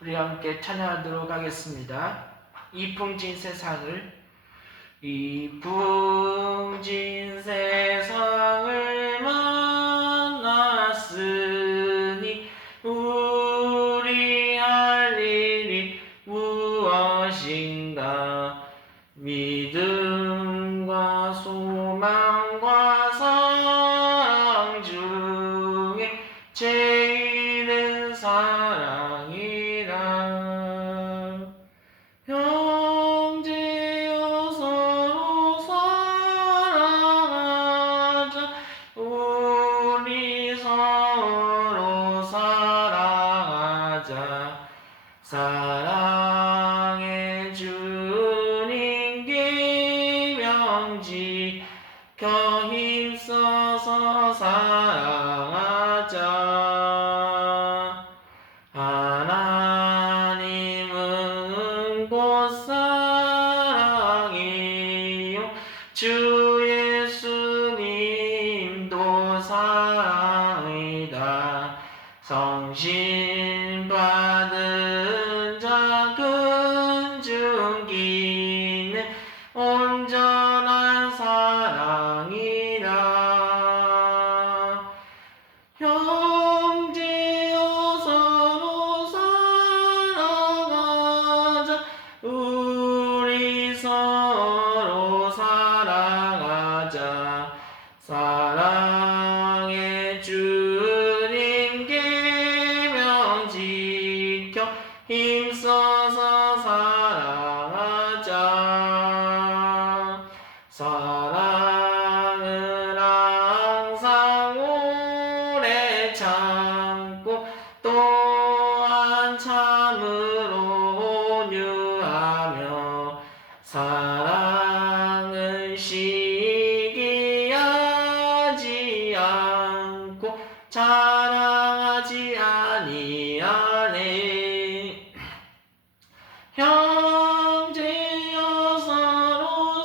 우리 함께 찬양하도록 하겠습니다. 이 풍진 세상을, 이 풍진 세상을 만났으니 우리 할 일이 무엇인가. 믿음과 소망과 사랑 중에 제일은 사랑이라. 형제여 서로 사랑하자. 우리 서로 사랑하자. 사랑의 주님께 명지켜 힘써서 사랑하자. 하나님은 곧 사랑이요 주 예수님도 사랑이다. 성신 받은 자 근중기는 온전한 사랑이다. 형제여 서로 사랑하자. 우리 서로 사랑하자. 사랑의 주님께 명지켜 힘써서 사랑하자. 사랑은 항상 오래 참고 또한 참으로 온유하며 사랑은 시기하지 않고 자랑하지 아니하네. 형제여 서로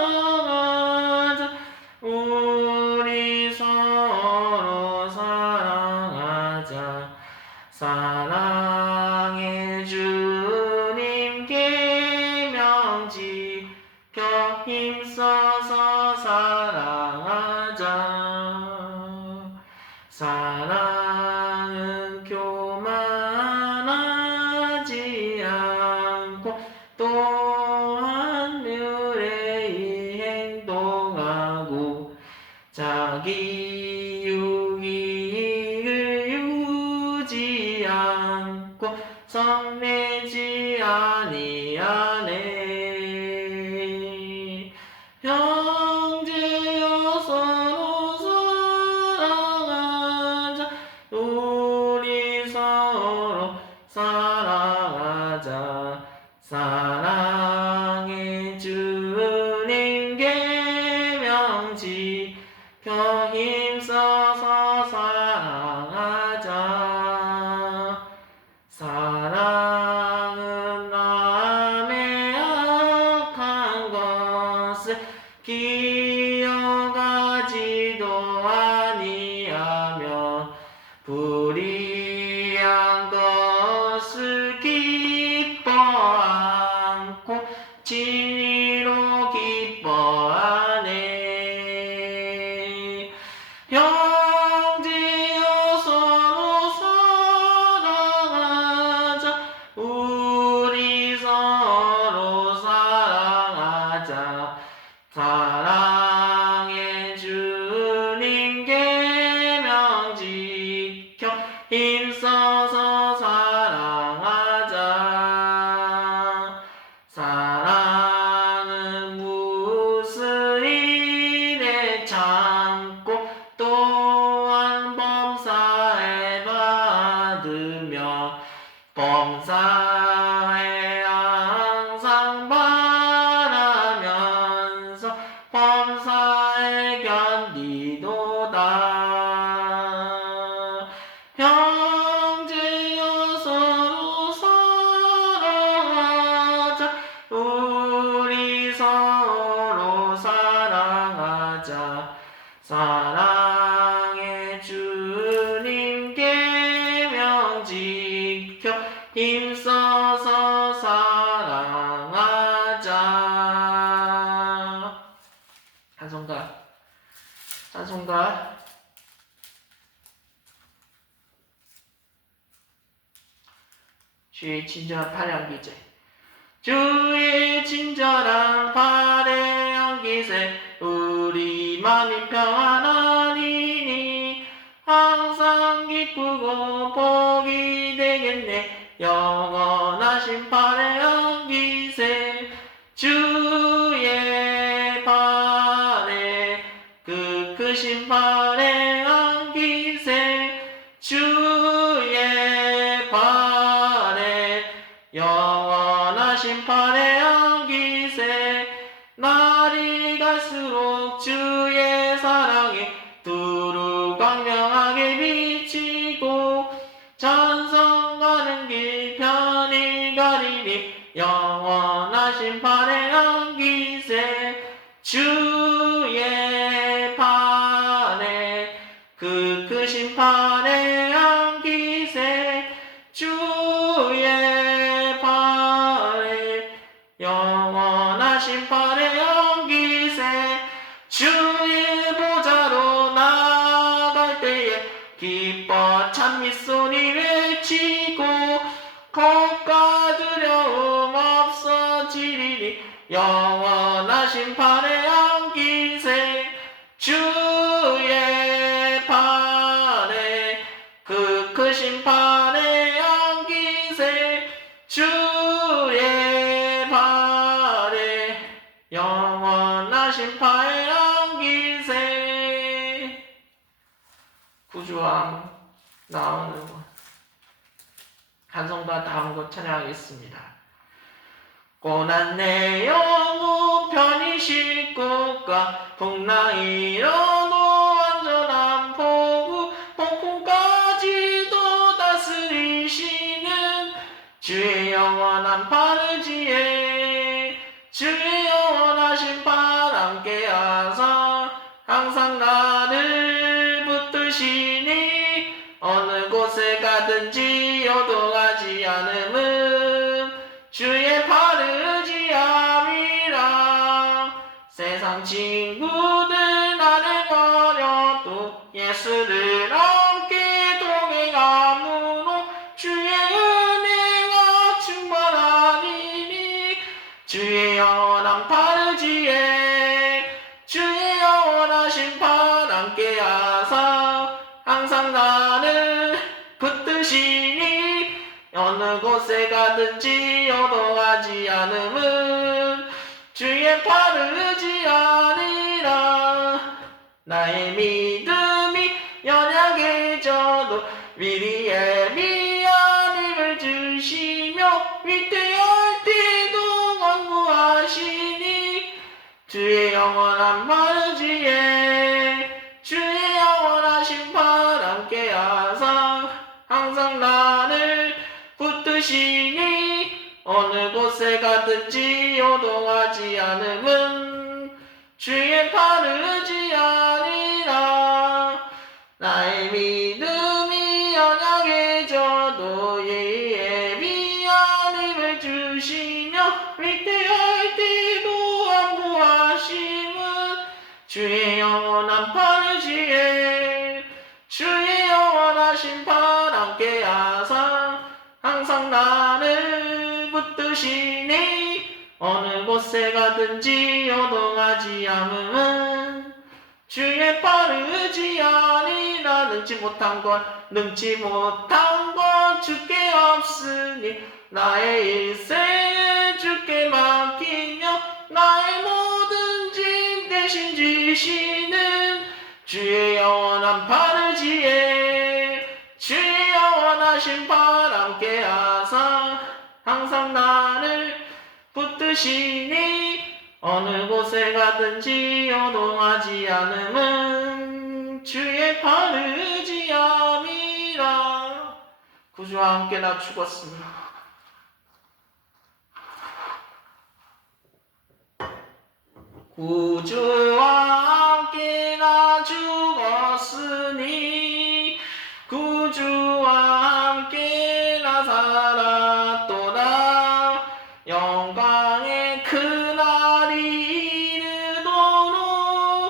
사랑하자. 우리 서로 사랑하자. 사랑의 주님께 명지켜 힘써서 사랑하자. 사랑은 교만하지 않고 또한 무례히 행동하고 자기 유익을 유지 않고 성내지 아니하네. 형제여 서로 사랑하자. 우리 서로 사랑하자. 사랑의 주님께 명지켜 힘써서 사랑하자. 사랑은 남의 악한 것을 기억하지도 아니하며 불의한 것을 기뻐 않고 진리로 기뻐하네. 형제여 서로 사랑하자. 우리 서로 사랑하자. 사랑의 주님께 명지켜 힘써서 사랑하자. 사랑 찬송가 주의 친절한 발의 기세 주의 친절한 발의 기세 우리 마음이 평안하리니 항상 기쁘고 복이 되겠네 영원하신 발의 기세 주의 발에 그 크신 발의 기세 주의 발에 영원하신 발의 기세 날이 갈수록 주의 사랑이 두루 광명하게 비치고 찬송 가는 길 편히 가리니 영원하신 발의 기세 주의 발에 그 크신 발의 기세 주의 발에 영원하신 발의 기세 주의 보좌로 나갈 때에 기뻐 찬미소리 외치고 걱과 두려움 없어지리니 영원하신 발의 기세 주의 발에 그 크신 발의 기세 주의 발에 영원하신 발의 기세 구주왕 나오는 것 찬송가 다음 곡 찬양하겠습니다. 고난 내 영혼 편히 쉴 곳과 풍랑이로도 안전한 포구 폭풍까지도 다스리시는 주의 영원한 바르지에 주의 영원하신 발 함께하사 항상 나를 붙드시니 어느 곳에 가든지 요동하지 않음은 주의 바르지함이라 세상 친구들 나를 버려도 예수를 함께 동행함으로 주의 은혜가 충만하리니 주의 영원한 바르지에 주의 영원하신 발 함께하사 항상 나를 붙드시니 어느 곳에 가든지 요동하지 않음은 주의 바르지아니라 나의 믿음이 연약해져도 위리에 힘을 주시며 위태할 때도 강구하시니 주의 영원한 바르지에 주의 영원하신 발 함께하사 항상 나를 붙드시니 어느 곳에 가든지 요동하지 않음은 주의 바르지아니라 나의 믿음이 연약해져도 예비한 힘을 주시며 위태할 때도 안부하심은 주의 영원한 바르지에 주의 영원하신 발 함께하사 항상 나를 붙드시니 어느 곳에 가든지 요동하지 않음은 주의 바르지아니라 능치 못한 것 주께 없으니 나의 일생을 주께 맡기며 나의 모든 짐 대신 지시는 주의 영원한 바르지에 주의 영원하신 발 함께하사 항상 나를 붙드시니 어느 곳에 가든지 요동하지 않음은 주의 바르지함이라 구주와 함께 나 죽었습니다. 구주와 함께 나 죽었으니 구주와 함께 나 살았도다 영광의 그날이 이르도록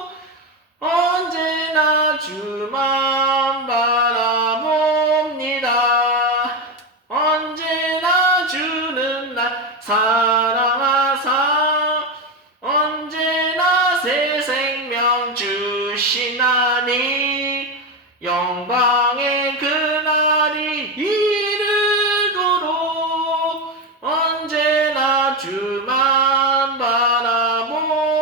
주만 바라봅니다. 언제나 주는 날 사랑하사 언제나 새 생명 주시나니 영광의 그날이 이르도록 언제나 주만 바라봅니다.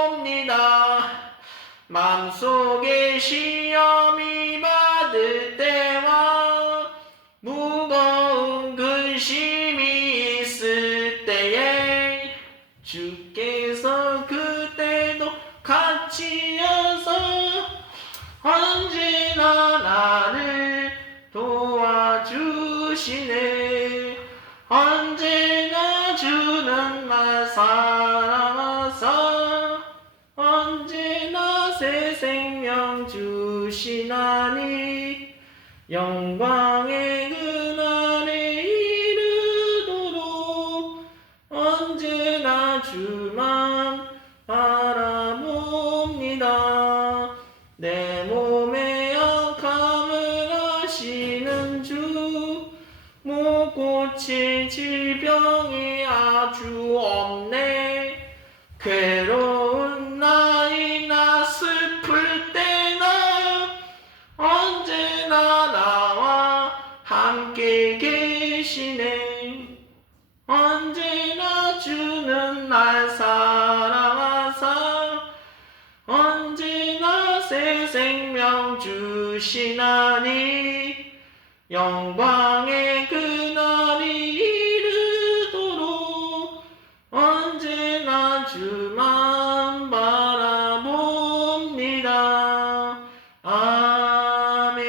마음속에 시험이 받을 때와 무거운 근심이 있을 때에 주께서 그때도 같이 하사 언제나 나를 도와주시네. 언제나 주는 날 사랑하사 언제나 새 생명 주시나니 영광의 그날에 이르도록 언제나 주만 바라봅니다. 내 몸의 약함을 아시는 주 못 고칠 질병이 아주 없네. 괴로운 나이나 슬플 때나 언제나 나와 함께 계시네. 언제나 주는 날 사랑하사 언제나 새 생명 주시나니 영광의 그날이 이르도록 언제나 주만 바라봅니다. 아멘.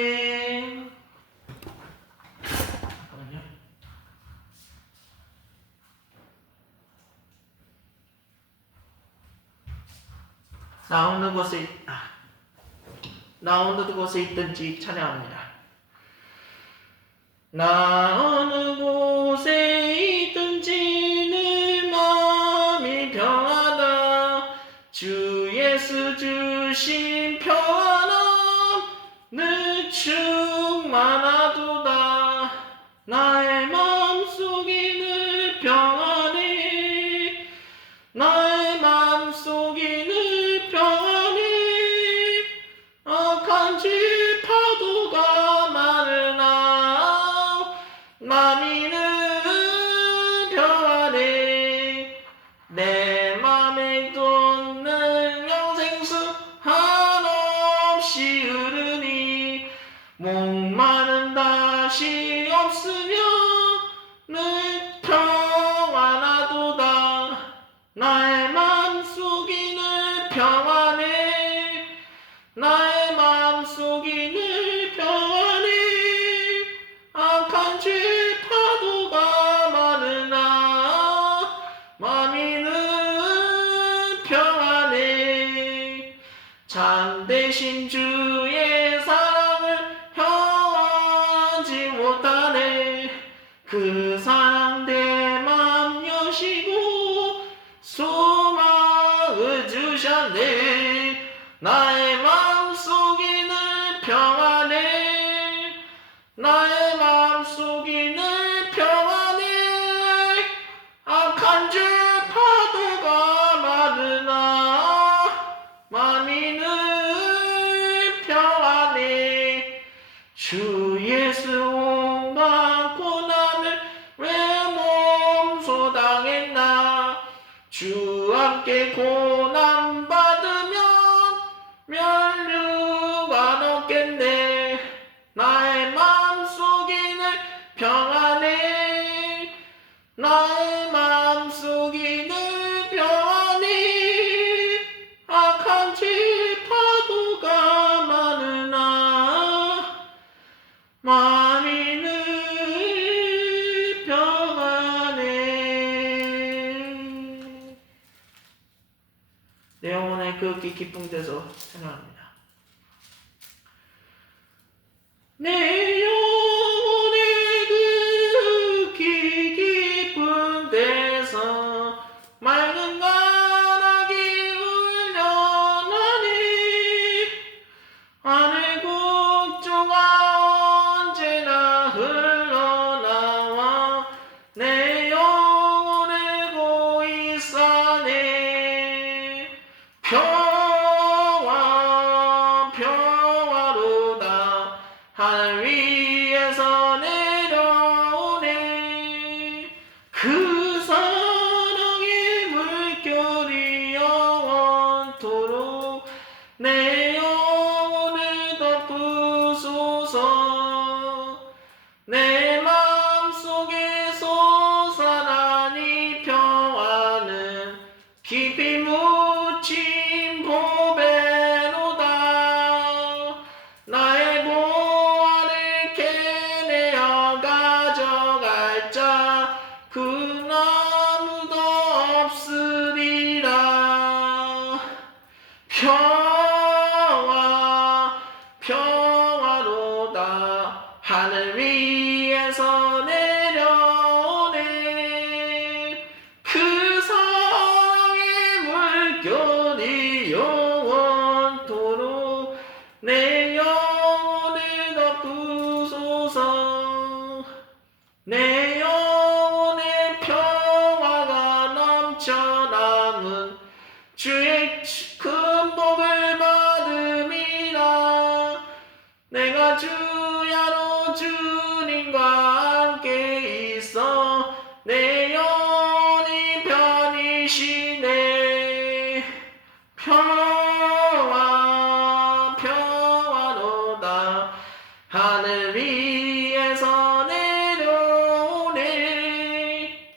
나 어느 곳에 있든지 찬양합니다. 나 어느 곳에 있든지 늘 마음이 평하다. 주 예수 주신 평안함 늘 충만하도다. 나의 마음속이 늘 평안해. 나의 마음속이 늘 평안해. 악한 죄 파도가 많으나 맘이 늘 평안해. 내 맘에 돋는 영생수 한없이 흐르니 목마른 다시 없으며 늘 평안하도다. 나의 맘속이 늘 평안해. 나의 맘속이 늘 평안해. 악한 죄 파도가 많으나 맘이 늘 평안해. 참되신 주의 사랑을 평하지 못하네. 그 사랑 내 맘 여시고 소망을 주셨네. 나의 마음속이 늘 평안해. 나의 마음속이 늘 평안해. 악한 죄 파도가 많으나 맘이 늘 평안해. 주 예수 온갖 고난을 왜 몸소 당했나. 주 함께 고난 받으면 면류가 없겠네. 나의 마음속이 늘 평안해. 나의 마음속이 늘 평안해. 악한 죄 파도가 많으나 마음이 늘 평안해. 내 영혼의 그 기쁨 돼서 찬양합니다. 내 영혼의 그 깊은 데서 맑은 가락이 울려나니 하늘 깊이 묻힌 보배로다. 나의 보화를 캐내어 가져갈 자 그 아무도 없으리라. 평화로다. 하늘 위에서 내려오네. 그 사랑의 물결이 영원토록 내 영혼을 덮으소서. 내 영혼의 평화가 넘쳐남은 주의 큰 복을 받음이라. 내가 주야로 주님과 함께 있어 내 영혼이 편이시네. 평화로다. 하늘 위에서 내려오네.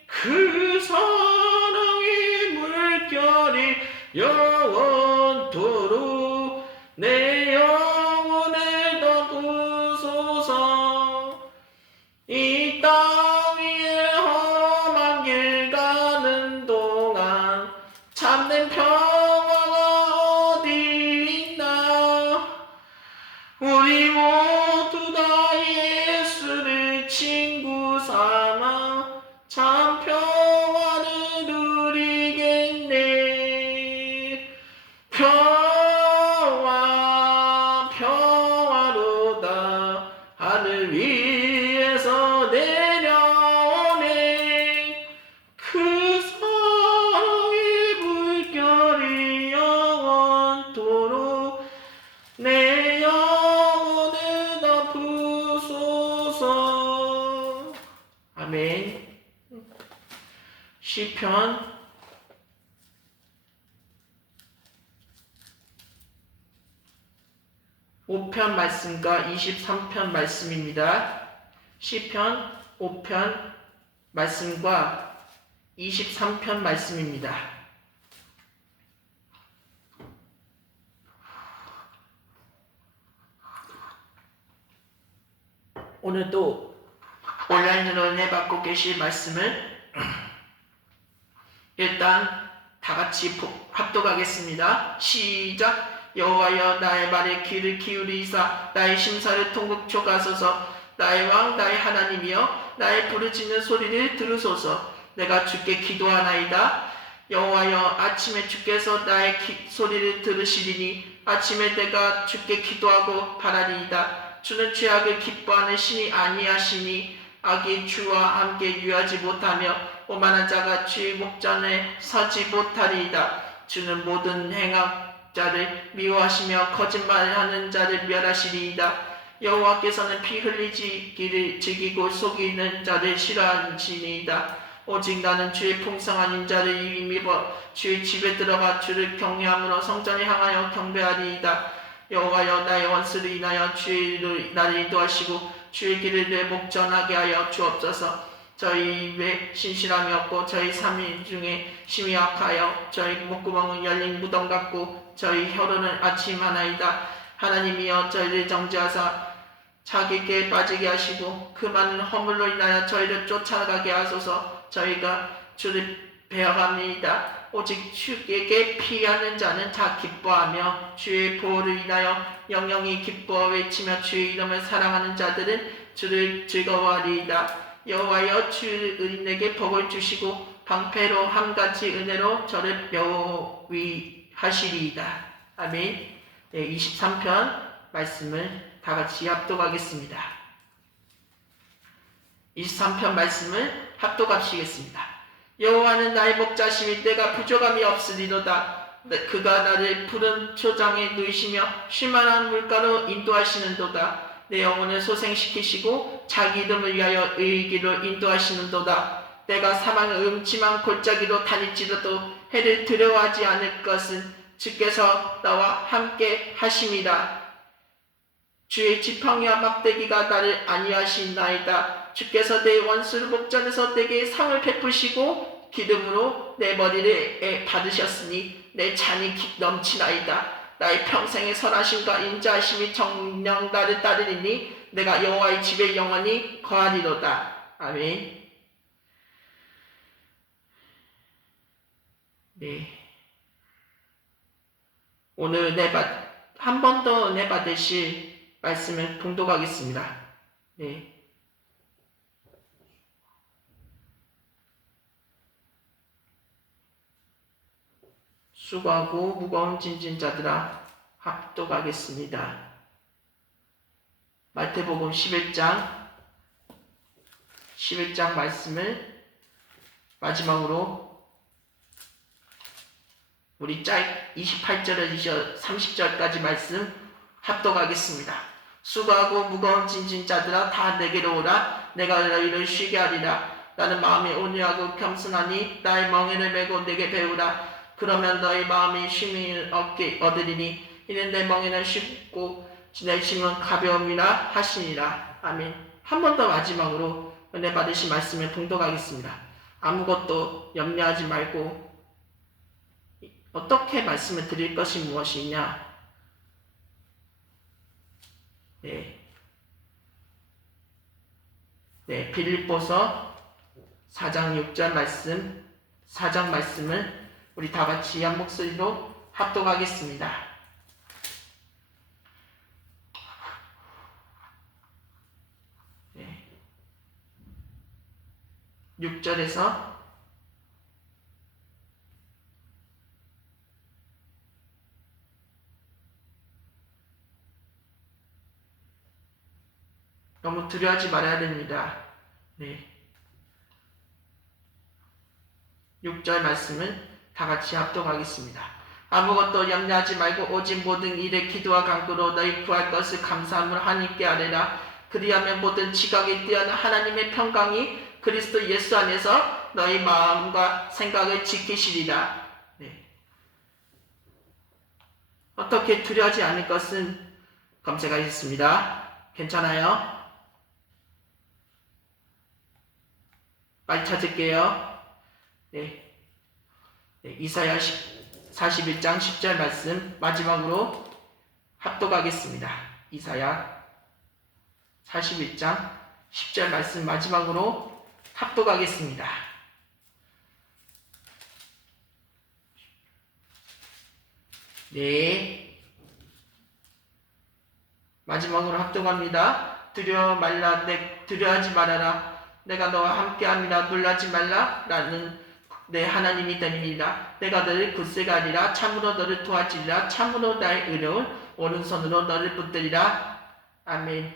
그 사랑의 물결이 영원토록 내 영혼을 덮으소서. 이 땅 위에 험한 길 가는 동안 참된 평화가 어디 있나. 우리 모두 다 예수를 친구 삼아 참 평화를 누리겠네. 평화로다. 하늘 위에서 내려오네. 그 사랑의 물결이 영원토록 내 영혼을 덮으소서. 아멘. 시편 5편 말씀과 23편 말씀입니다. 시편 5편 말씀과 23편 말씀입니다. 오늘도 온라인으로 은혜 받고 계실 말씀을 일단 다같이 합독하겠습니다. 시작. 여호와여 나의 말에 귀를 기울이사 나의 심사를 통곡초가 하소서. 나의 왕 나의 하나님이여 나의 부르짖는 소리를 들으소서. 내가 주께 기도하나이다. 여호와여 아침에 주께서 나의 소리를 들으시리니 아침에 내가 주께 기도하고 바라리이다. 주는 죄악을 기뻐하는 신이 아니하시니 악이 주와 함께 유하지 못하며 오만한 자가 주의 목전에 서지 못하리이다. 주는 모든 행악자를 미워하시며 거짓말하는 자를 멸하시리이다. 여호와께서는 피 흘리기를 즐기고 속이는 자를 싫어하시니이다. 오직 나는 주의 풍성한 인자를 힘입어 주의 집에 들어가 주를 경외함으로 성전을 향하여 경배하리이다. 여호와여 나의 원수를 인하여 주의 나를 인도하시고 주의 길을 내 목전하게 하여 주옵소서. 저희 입에 신실함이 없고 저희 삶 중에 심히 악하여 저희 목구멍은 열린 무덤 같고 저희 혀로는 아침 하나이다. 하나님이여 저희를 정죄하사 자기께 빠지게 하시고 그 많은 허물로 인하여 저희를 쫓아가게 하소서. 저희가 주를 배워갑니다. 오직 주에게 피하는 자는 다 기뻐하며 주의 보호를 인하여 영영이 기뻐 외치며 주의 이름을 사랑하는 자들은 주를 즐거워하리이다. 여호와여 주의 내게 복을 주시고 방패로 함같이 은혜로 저를 묘위하시리이다. 아멘. 네, 23편 말씀을 다같이 합독하겠습니다. 23편 말씀을 합독하시겠습니다. 여호와는 나의 목자시니 내가 부족함이 없으리로다. 그가 나를 푸른 초장에 누이시며 쉴만한 물가로 인도하시는도다. 내 영혼을 소생시키시고 자기 이름을 위하여 의의 길로 인도하시는도다. 내가 사망의 음침한 골짜기로 다닐지라도 해를 두려워하지 않을 것은 주께서 나와 함께 하심이라. 주의 지팡이와 막대기가 나를 안위하시나이다. 주께서 내 원수를 목전에서 내게 상을 베푸시고 기름으로 내 머리를 받으셨으니 내 잔이 넘치나이다. 나의 평생의 선하심과 인자하심이 정녕 나를 따르리니 내가 여호와의 집에 영원히 거하리로다. 아멘. 네. 오늘 한 번 더 은혜 받으실 말씀을 봉독하겠습니다. 네. 수고하고 무거운 짐진 자들아 합독하겠습니다. 마태복음 11장 말씀을 마지막으로 우리 28절에서 30절까지 말씀 합독하겠습니다. 수고하고 무거운 짐진 자들아 다 내게로 오라. 내가 너희를 쉬게 하리라. 나는 마음이 온유하고 겸손하니 나의 멍에를 메고 내게 배우라. 그러면 너희 마음이 쉼을 얻으리니 이는 내 멍에는 쉽고 내 짐은 가벼움이라 하시니라. 아멘. 한 번 더 마지막으로 은혜 받으신 말씀을 봉독하겠습니다. 아무것도 염려하지 말고 어떻게 말씀을 드릴 것이 무엇이냐? 빌립보서 4장 6절 말씀, 4장 말씀을 우리 다 같이 한 목소리로 합독하겠습니다. 6절에서 너무 두려워하지 말아야 됩니다. 6절 말씀을 다 같이 합독하겠습니다. 아무것도 염려하지 말고 오직 모든 일에 기도와 간구로 너희 구할 것을 감사함으로 하나님께 아뢰라. 그리하면 모든 지각에 뛰어난 하나님의 평강이 그리스도 예수 안에서 너희 마음과 생각을 지키시리라. 어떻게 두려워하지 않을 것은 검색하겠습니다. 괜찮아요? 빨리 찾을게요. 이사야 41장 10절 말씀 마지막으로 합독하겠습니다. 이사야 41장 10절 말씀 마지막으로 합독하겠습니다. 마지막으로 합독합니다. 두려워하지 말아라. 내가 너와 함께함이라. 놀라지 말라. 나는 내 하나님이 되니라. 내가 너를 굳세게 하리라. 참으로 너를 도와주리라. 참으로 나의 의로운 오른손으로 너를 붙들리라. 아멘.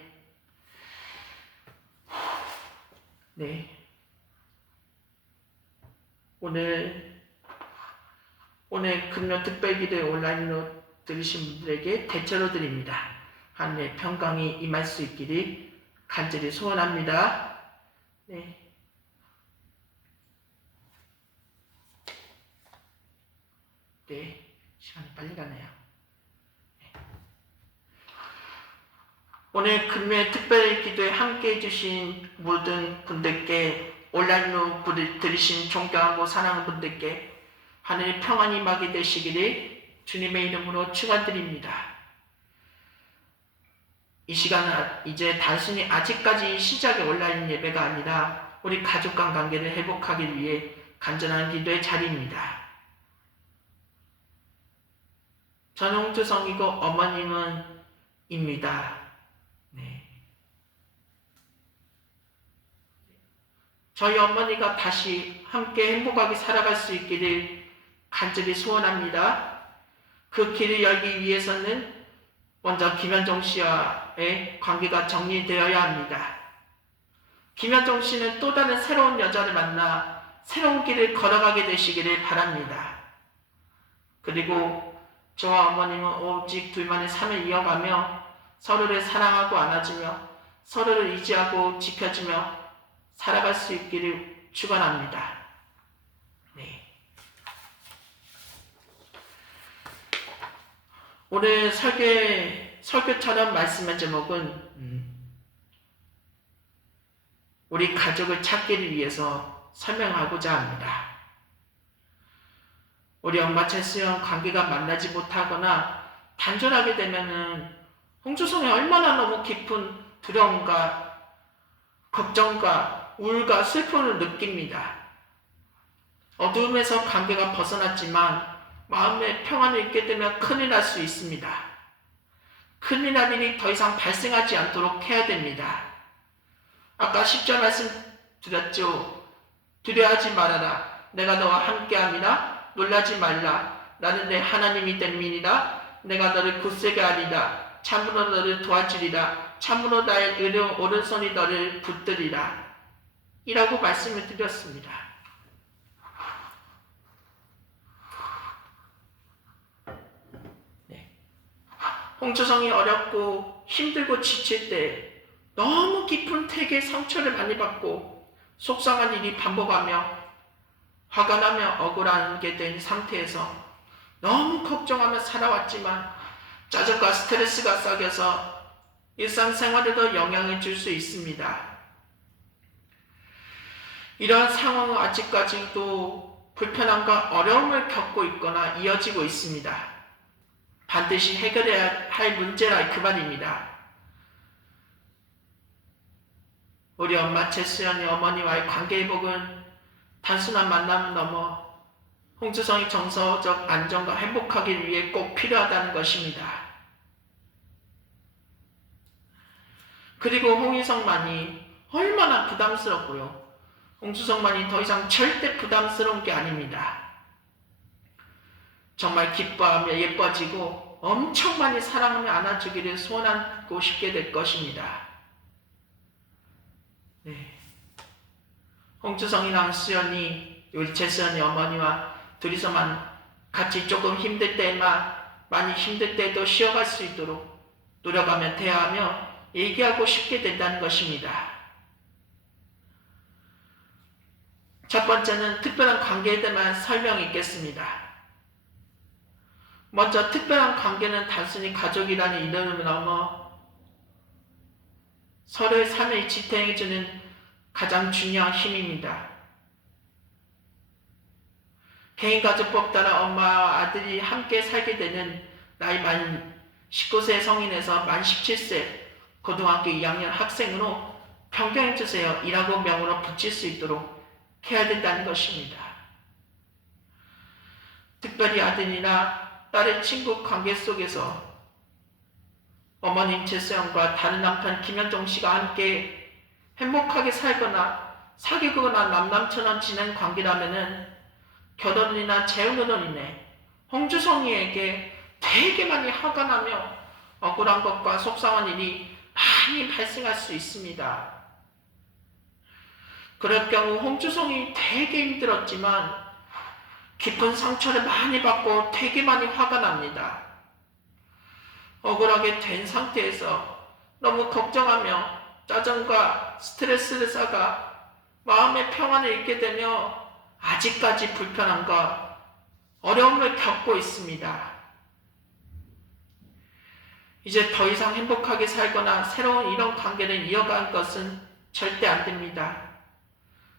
오늘 금요 특별기도회 온라인으로 들으신 분들에게 대체로 드립니다. 하늘의 평강이 임할 수 있기를 간절히 소원합니다. 시간이 빨리 가네요. 오늘 금요일 특별기도에 함께 해주신 모든 분들께, 온라인으로 들으신 존경하고 사랑하는 분들께 하늘의 평안이 임하게 되시기를 주님의 이름으로 축원드립니다. 이 시간은 이제 단순히 아직까지 시작의 온라인 예배가 아니라 우리 가족 간 관계를 회복하기 위해 간절한 기도의 자리입니다. 저는 홍주성이고 어머님은 입니다. 저희 어머니가 다시 함께 행복하게 살아갈 수 있기를 간절히 소원합니다. 그 길을 열기 위해서는 먼저 김현종 씨와의 관계가 정리되어야 합니다. 김현종 씨는 또 다른 새로운 여자를 만나 새로운 길을 걸어가게 되시기를 바랍니다. 그리고 저와 어머님은 오직 둘만의 삶을 이어가며 서로를 사랑하고 안아주며 서로를 의지하고 지켜주며 살아갈 수 있기를 축원합니다. 오늘 설교처럼 말씀의 제목은 우리 가족을 찾기를 위해서 설명하고자 합니다. 우리 엄마 제스형 관계가 만나지 못하거나 단절하게 되면은 홍주성이 얼마나 너무 깊은 두려움과 걱정과 우울과 슬픔을 느낍니다. 어두움에서 관계가 벗어났지만 마음의 평안을 잃게 되면 큰일 날 수 있습니다. 큰일 날 일이 더 이상 발생하지 않도록 해야 됩니다. 아까 10절 말씀 드렸죠. 두려워하지 말아라. 내가 너와 함께함이나 놀라지 말라. 나는 내 하나님이 됨이니라. 내가 너를 굳세게 하리라. 참으로 너를 도와주리라. 참으로 나의 오른손이 너를 붙들리라. 이라고 말씀을 드렸습니다. 홍주성이 어렵고 힘들고 지칠 때 너무 깊은 태계의 상처를 많이 받고 속상한 일이 반복하며 화가 나며 억울하게 된 상태에서 너무 걱정하며 살아왔지만 짜증과 스트레스가 쌓여서 일상생활에도 영향을 줄 수 있습니다. 이러한 상황은 아직까지도 불편함과 어려움을 겪고 있거나 이어지고 있습니다. 반드시 해결해야 할 문제라 그 말입니다. 우리 엄마 제스연이 어머니와의 관계 회복은 단순한 만남을 넘어 홍주성이 정서적 안정과 행복하기 위해 꼭 필요하다는 것입니다. 그리고 홍희성만이 얼마나 부담스럽고요. 홍주성만이 더 이상 절대 부담스러운 게 아닙니다. 정말 기뻐하며 예뻐지고 엄청 많이 사랑하며 안아주기를 소원하고 싶게 될 것입니다. 네. 홍주성이랑 수연이 우리 제수연이 어머니와 둘이서만 같이 조금 힘들 때만 많이 힘들 때도 쉬어갈 수 있도록 노력하며 대화하며 얘기하고 싶게 된다는 것입니다. 첫 번째는 특별한 관계에 대한 설명이 있겠습니다. 먼저 특별한 관계는 단순히 가족이라는 이름을 넘어 서로의 삶을 지탱해주는 가장 중요한 힘입니다. 개인가족법 따라 엄마와 아들이 함께 살게 되는 나이 만 19세 성인에서 만 17세 고등학교 2학년 학생으로 변경해주세요. 이라고 명으로 붙일 수 있도록 해야 된다는 것입니다. 특별히 아들이나 딸의 친구 관계 속에서 어머님 제수영과 다른 남편 김현종 씨가 함께 행복하게 살거나 사귀거나 남남처럼 지낸 관계라면은 결혼이나 재혼으로 인해 홍주성이에게 되게 많이 화가 나며 억울한 것과 속상한 일이 많이 발생할 수 있습니다. 그럴 경우 홍주성이 되게 힘들었지만 깊은 상처를 많이 받고 되게 많이 화가 납니다. 억울하게 된 상태에서 너무 걱정하며 짜증과 스트레스를 쌓아 마음의 평안을 잃게 되며 아직까지 불편함과 어려움을 겪고 있습니다. 이제 더 이상 행복하게 살거나 새로운 이런 관계를 이어가는 것은 절대 안 됩니다.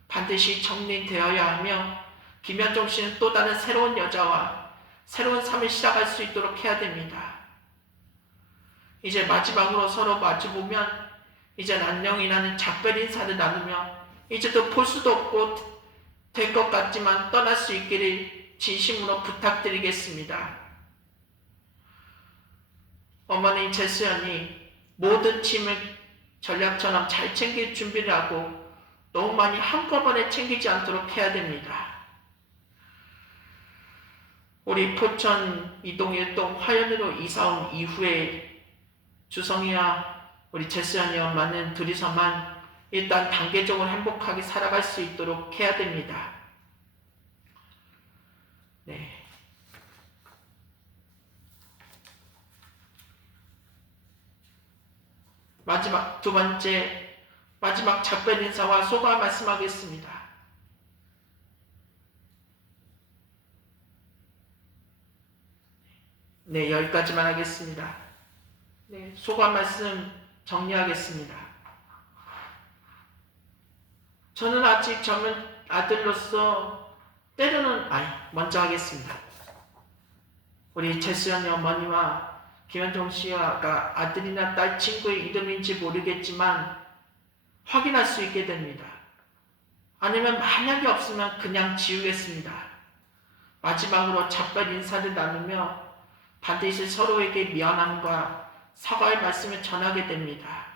반드시 정리되어야 하며 김현종 씨는 또 다른 새로운 여자와 새로운 삶을 시작할 수 있도록 해야 됩니다. 이제 마지막으로 서로 마주보면 이제 안녕이라는 작별 인사를 나누며 이제 또 볼 수도 없고 될 것 같지만 떠날 수 있기를 진심으로 부탁드리겠습니다. 어머니 제수연이 모든 짐을 전략처럼 잘 챙길 준비를 하고 너무 많이 한꺼번에 챙기지 않도록 해야 됩니다. 우리 포천 이동 화연으로 이사온 이후에 주성이와 우리 제수연이 엄마는 둘이서만 일단 단계적으로 행복하게 살아갈 수 있도록 해야 됩니다. 네. 두 번째, 마지막 작별 인사와 소감 말씀하겠습니다. 네, 여기까지만 하겠습니다. 네, 소감 말씀 정리하겠습니다. 저는 아직 젊은 아들로서 때로는 먼저 하겠습니다. 우리 최수연이 어머니와 김현종 씨가 아들이나 딸 친구의 이름인지 모르겠지만 확인할 수 있게 됩니다. 아니면 만약에 없으면 그냥 지우겠습니다. 마지막으로 작별 인사를 나누며 반드시 서로에게 미안함과 사과의 말씀을 전하게 됩니다.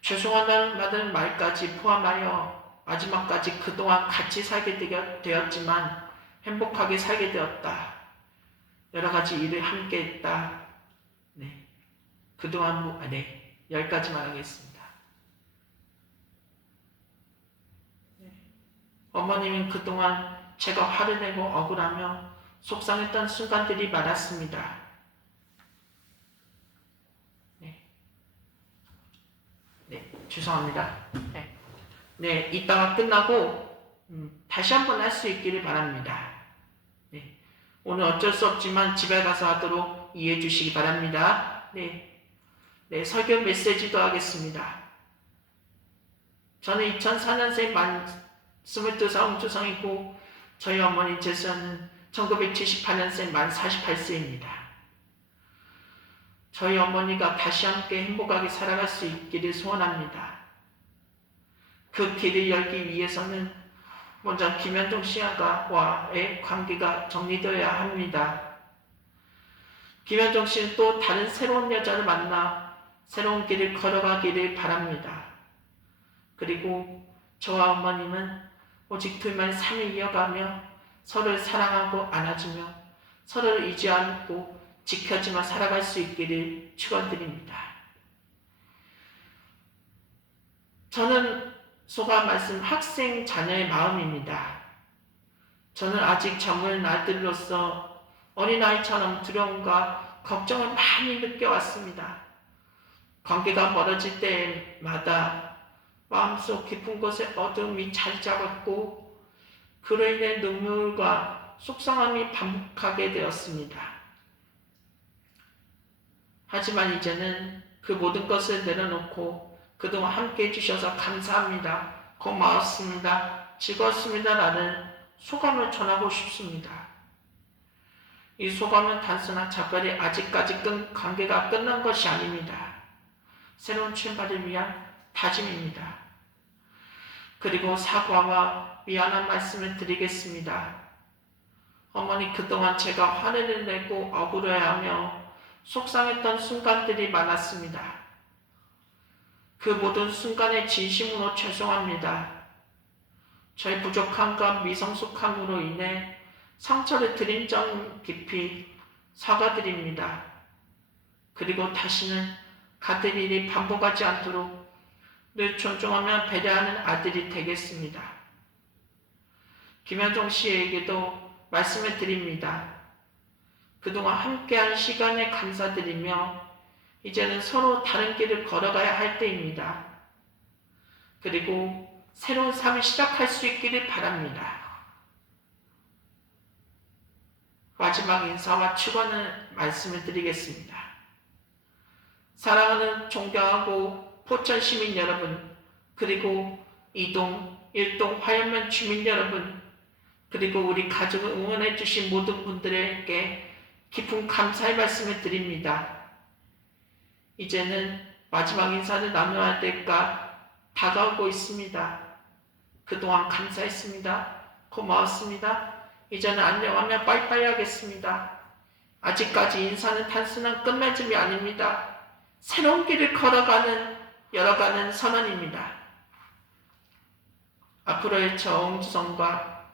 죄송하다는 말까지 포함하여 마지막까지 그동안 같이 살게 되었지만 행복하게 살게 되었다. 여러 가지 일을 함께 했다. 네. 그동안 여기까지만 하겠습니다. 네. 어머님은 그동안 제가 화를 내고 억울하며 속상했던 순간들이 많았습니다. 네, 죄송합니다. 네, 이따가 끝나고 다시 한번 할 수 있기를 바랍니다. 네, 오늘 어쩔 수 없지만 집에 가서 하도록 이해해 주시기 바랍니다. 네, 설교 메시지도 하겠습니다. 저는 2004년생 만 22살 홍주성이고 저희 어머니 제수는 1978년생 만 48세입니다. 저희 어머니가 다시 함께 행복하게 살아갈 수 있기를 소원합니다. 그 길을 열기 위해서는 먼저 김현종 씨와의 관계가 정리되어야 합니다. 김현종 씨는 또 다른 새로운 여자를 만나 새로운 길을 걸어가기를 바랍니다. 그리고 저와 어머님은 오직 둘만의 삶을 이어가며 서로를 사랑하고 안아주며 서로를 잊지 않고 지켜주며 살아갈 수 있기를 축원드립니다. 저는 소감 말씀 학생 자녀의 마음입니다. 저는 아직 젊은 아들로서 어린아이처럼 두려움과 걱정을 많이 느껴왔습니다. 관계가 멀어질 때마다 마음속 깊은 곳에 어둠이 자리 잡았고 그로 인해 눈물과 속상함이 반복하게 되었습니다. 하지만 이제는 그 모든 것을 내려놓고 그동안 함께 해주셔서 감사합니다. 고마웠습니다. 즐거웠습니다. 라는 소감을 전하고 싶습니다. 이 소감은 단순한 작별이 아직까지 관계가 끝난 것이 아닙니다. 새로운 출발을 위한 다짐입니다. 그리고 사과와 미안한 말씀을 드리겠습니다. 어머니 그동안 제가 화를 내고 억울해하며 속상했던 순간들이 많았습니다. 그 모든 순간에 진심으로 죄송합니다. 저의 부족함과 미성숙함으로 인해 상처를 드린 점 깊이 사과드립니다. 그리고 다시는 같은 일이 반복하지 않도록 늘 존중하며 배려하는 아들이 되겠습니다. 김현종 씨에게도 말씀을 드립니다. 그동안 함께한 시간에 감사드리며 이제는 서로 다른 길을 걸어가야 할 때입니다. 그리고 새로운 삶을 시작할 수 있기를 바랍니다. 마지막 인사와 축원을 말씀을 드리겠습니다. 사랑하는 존경하고 포천 시민 여러분, 그리고 이동, 일동, 화염면 주민 여러분, 그리고 우리 가족을 응원해 주신 모든 분들에게 깊은 감사의 말씀을 드립니다. 이제는 마지막 인사를 나눠야 할 때가 다가오고 있습니다. 그동안 감사했습니다. 고마웠습니다. 이제는 안녕하며 빠이빠이 하겠습니다. 아직까지 인사는 단순한 끝맺음이 아닙니다. 새로운 길을 열어가는 선언입니다. 앞으로의 저 홍주성과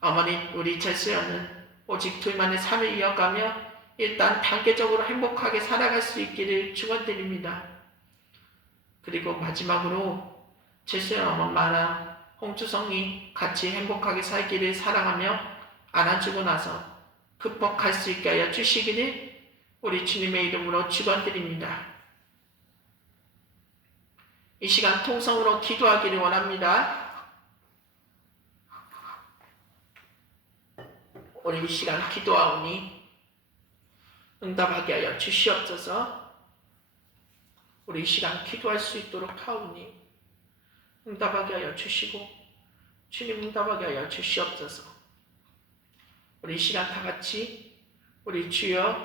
어머니 우리 제수연은 오직 둘만의 삶을 이어가며 일단 단계적으로 행복하게 살아갈 수 있기를 축원드립니다. 그리고 마지막으로 제수연 엄마랑 홍주성이 같이 행복하게 살기를 사랑하며 안아주고 나서 극복할 수 있게 하여 주시기를 우리 주님의 이름으로 축원드립니다. 이 시간 통성으로 기도하기를 원합니다. 우리 이 시간 기도하오니 응답하게 하여 주시옵소서. 우리 이 시간 기도할 수 있도록 하오니 응답하게 하여 주시고 주님 응답하게 하여 주시옵소서. 우리 시간 다 같이 우리 주여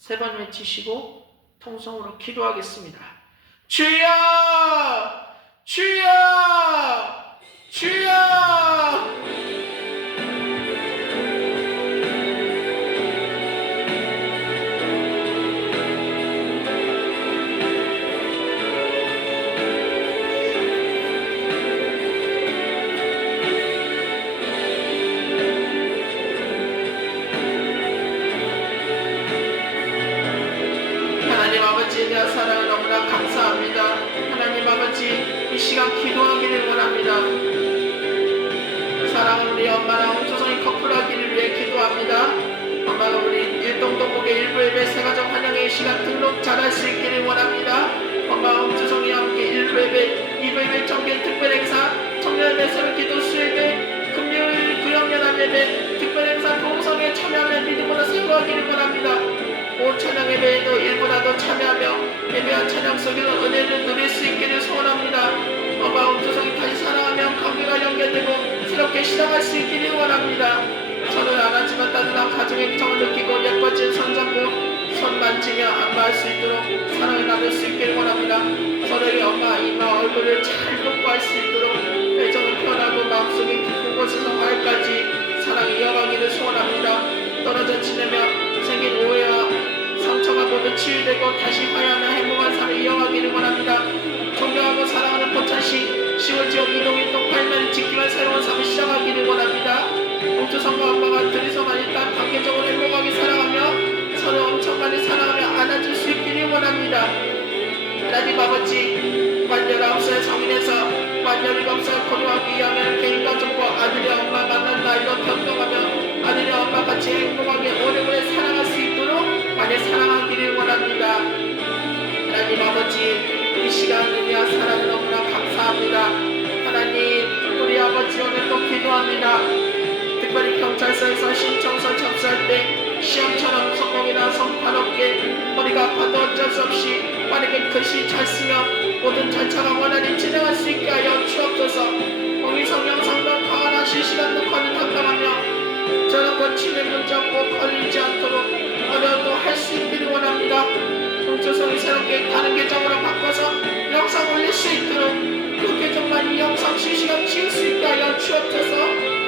3번 외치시고 통성으로 기도하겠습니다. 주여! 주여! 주여! 하나님 아버지, 내 사랑을 너무나 감사합니다. 하나님 아버지, 이 시간 기도하기를 원합니다. 사랑하는 우리 엄마랑 조성이 커플하기를 위해 기도합니다. 엄마가 우리 일동동국의 일부 예배 새가정 환영의 시간 등록 잘할 수 있기를 원합니다. 엄마와 엄주성이와 함께 일부 예배, 2부 예배 정기 특별 행사, 청년 예배설 기도 수예배, 금요일 구역연합 예배, 특별 행사 동성에 참여하며 믿음으로 세워가기를 원합니다. 온 찬양 예배에도 일보다도 참여하며 예배와 찬양 속에서 은혜를 누릴 수 있기를 소원합니다. 엄마 엄주성이 다시 사랑하며 관계가 연결되고 새롭게 시작할 수 있기를 원합니다. 저는 안 하지만 따뜻한 가정의 정을 느끼고 예뻐진 손잡고 손 만지며 안마할 수 있도록 사랑을 나눌 수 있기를 원합니다. 서로의 엄마, 이마 얼굴을 잘 뽀뽀할 수 있도록 애정을 표현하고 마음속에 깊은 곳에서 마을까지 사랑이 이어가기를 소원합니다. 떨어져 지내며 생긴 오해와 상처가 모두 치유되고 다시 화해하며 행복한 삶을 이어가기를 원합니다. 존경하고 사랑하는 포천시 시골지역 이동일동 8면을 지키며 새로운 삶을 시작하기를 원합니다. 옥주성과 엄마가 둘이서 많이 딱 관계적으로 행복하게 살아가며 서로 엄청 많이 사랑하며 안아줄 수 있기를 원합니다. 하나님 아버지, 만 19살 성인에서 만 17살 고려하기 위하여 개인가족과 아들의 엄마 만난 나이로 변경하며 아들의 엄마 같이 행복하게 오래오래 살아갈 수 있도록 많이 사랑하기를 원합니다. 하나님 아버지, 이 시간을 위한 사랑을 너무나 감사합니다. 하나님, 우리 아버지 오늘도 기도합니다. 특별히 경찰서에서 신청서 접수할 때 시험처럼 성공이나 성판 없게 머리가 아파도 어쩔 수 없이 빠르게 글씨 잘 쓰며 모든 절차가 원활히 진행할 수 있게 하여 주옵소서. 공의성 영상도 강화나 실시간도 관리담당하며 저런 것 진행 문제 없고 걸리지 않도록 어려워도 할 수 있기를 원합니다. 공조성이 새롭게 다른 계정으로 바꿔서 영상 올릴 수 있도록 그 계정만 이 영상 실시간 지울 수 있게 하여 주옵소서.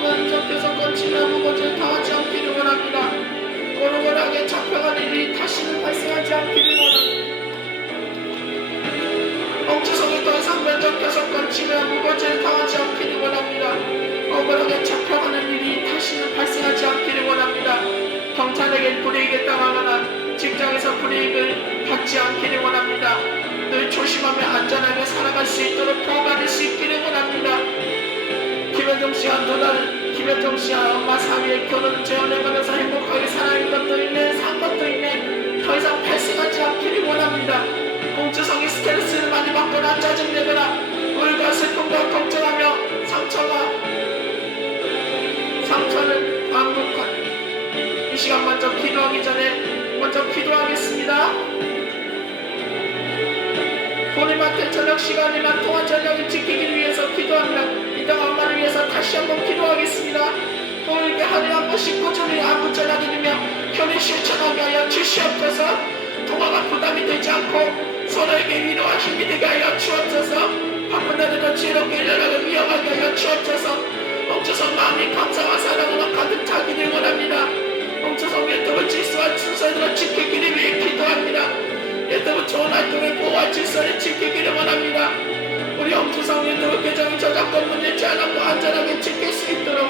면접에서 건치며 무거워질 당하지 않기를 원합니다. 고루고루하게 잡혀가는 일이 다시는 발생하지 않기를 원합니다. 옥주성이 더 이상 면접에서 건치며 무거워질 당하지 않기를 원합니다. 억울하게 잡혀가는 일이 다시는 발생하지 않기를 원합니다. 경찰에게 불이익을 당하거나 직장에서 불이익을 받지 않기를 원합니다. 늘 조심하며 안전하게 살아갈 수 있도록 보호받을 수 있기를 원합니다. 김현정 씨와 누나를 김현정 씨와 엄마 사위의 결혼을 재혼해가면서 행복하게 살아가는 것도 있네, 산 것도 있네, 더 이상 발생하지 않기를 원합니다. 공주성이 스트레스를 많이 받거나 짜증내거나 울과 슬픔과 걱정하며 상처를 반복한 이 시간 먼저 기도하기 전에 먼저 기도하겠습니다. 본인한테 저녁 시간에만 통한 전략을 지키기 위해서 기도합니다. 이따가 엄마를 위해서 다시 한번 기도하겠습니다. 본인께 하루에 한 번씩 꾸준히 안부 전화드리며 현일 실천하게 하여 주시옵소서. 통화가 부담이 되지 않고 서로에게 위로와 힘이 되게 하여 주옵소서. 바쁜 날에도 지혜롭게 연락을 이어가게 하여 주옵소서. 옥주성 마음이 감사와 사랑으로 가득 차기를 원합니다. 옥주성 유튜브 질서와 순서대로 지키기를 위해 기도합니다. 유튜브 좋은 활동의 보호와 질서를 지키기를 원합니다. 우리 옥주성 유튜브 계정이 저작권 문제지 않고 안전하게 지킬 수 있도록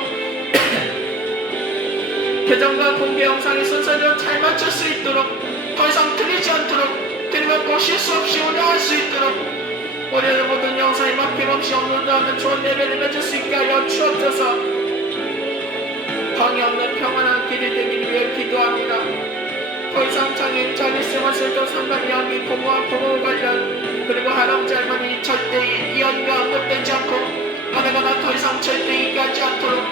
계정과 공개 영상의 순서대로 잘 맞출 수 있도록 더 이상 틀리지 않도록 틀림없고 실수 없이 운영할 수 있도록 올해의 모든 영상이 막힘없이 업로드하는 좋은 예배를 맺을 수 있게 하여 주옵소서. 방해 없는 평안한 길이 되기 위해 기도합니다. 더 이상 장애인 자립생 활동도 상담 이야기 부모와 부모 관련 그리고 할아버지 할머니 절대 이연과 못되지 않고 하나가나 더 이상 절대 얘기하지 않도록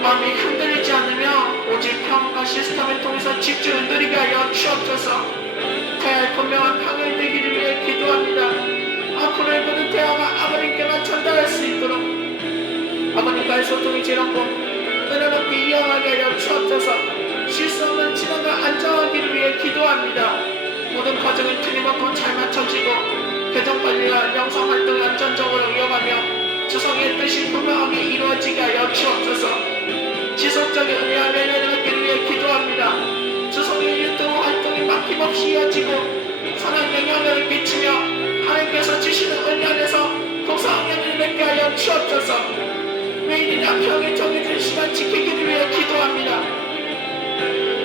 마음이 흔들리지 않으며 오직 평가 시스템을 통해서 집중을 누리게 하여 주옵소서. 대할 분명한 평을 되기를 위해 기도합니다. 앞으로의 모든 대화가 아버님께만 전달할 수 있도록 아버님과의 소통이 즐겁고 은혜롭게 이어가게 하여 주옵소서. 실수 없는 진행과 안정하기를 위해 기도합니다. 모든 과정이 틀림없고 잘 맞춰지고 개정 관리와 영상 활동을 안전적으로 이어가며 주성의 뜻이 분명하게 이루어지게 하여 주옵소서. 지속적인 은혜와 매너를 위해 기도합니다. 주성의 유튜브 활동이 막힘없이 이어지고 선한 영향력을 끼치며 하나님께서 주시는 은혜 안에서 도사학년을 맺게 하여 주옵소서. 매일이나 평일 정해진 시간 지키기를 위해 기도합니다.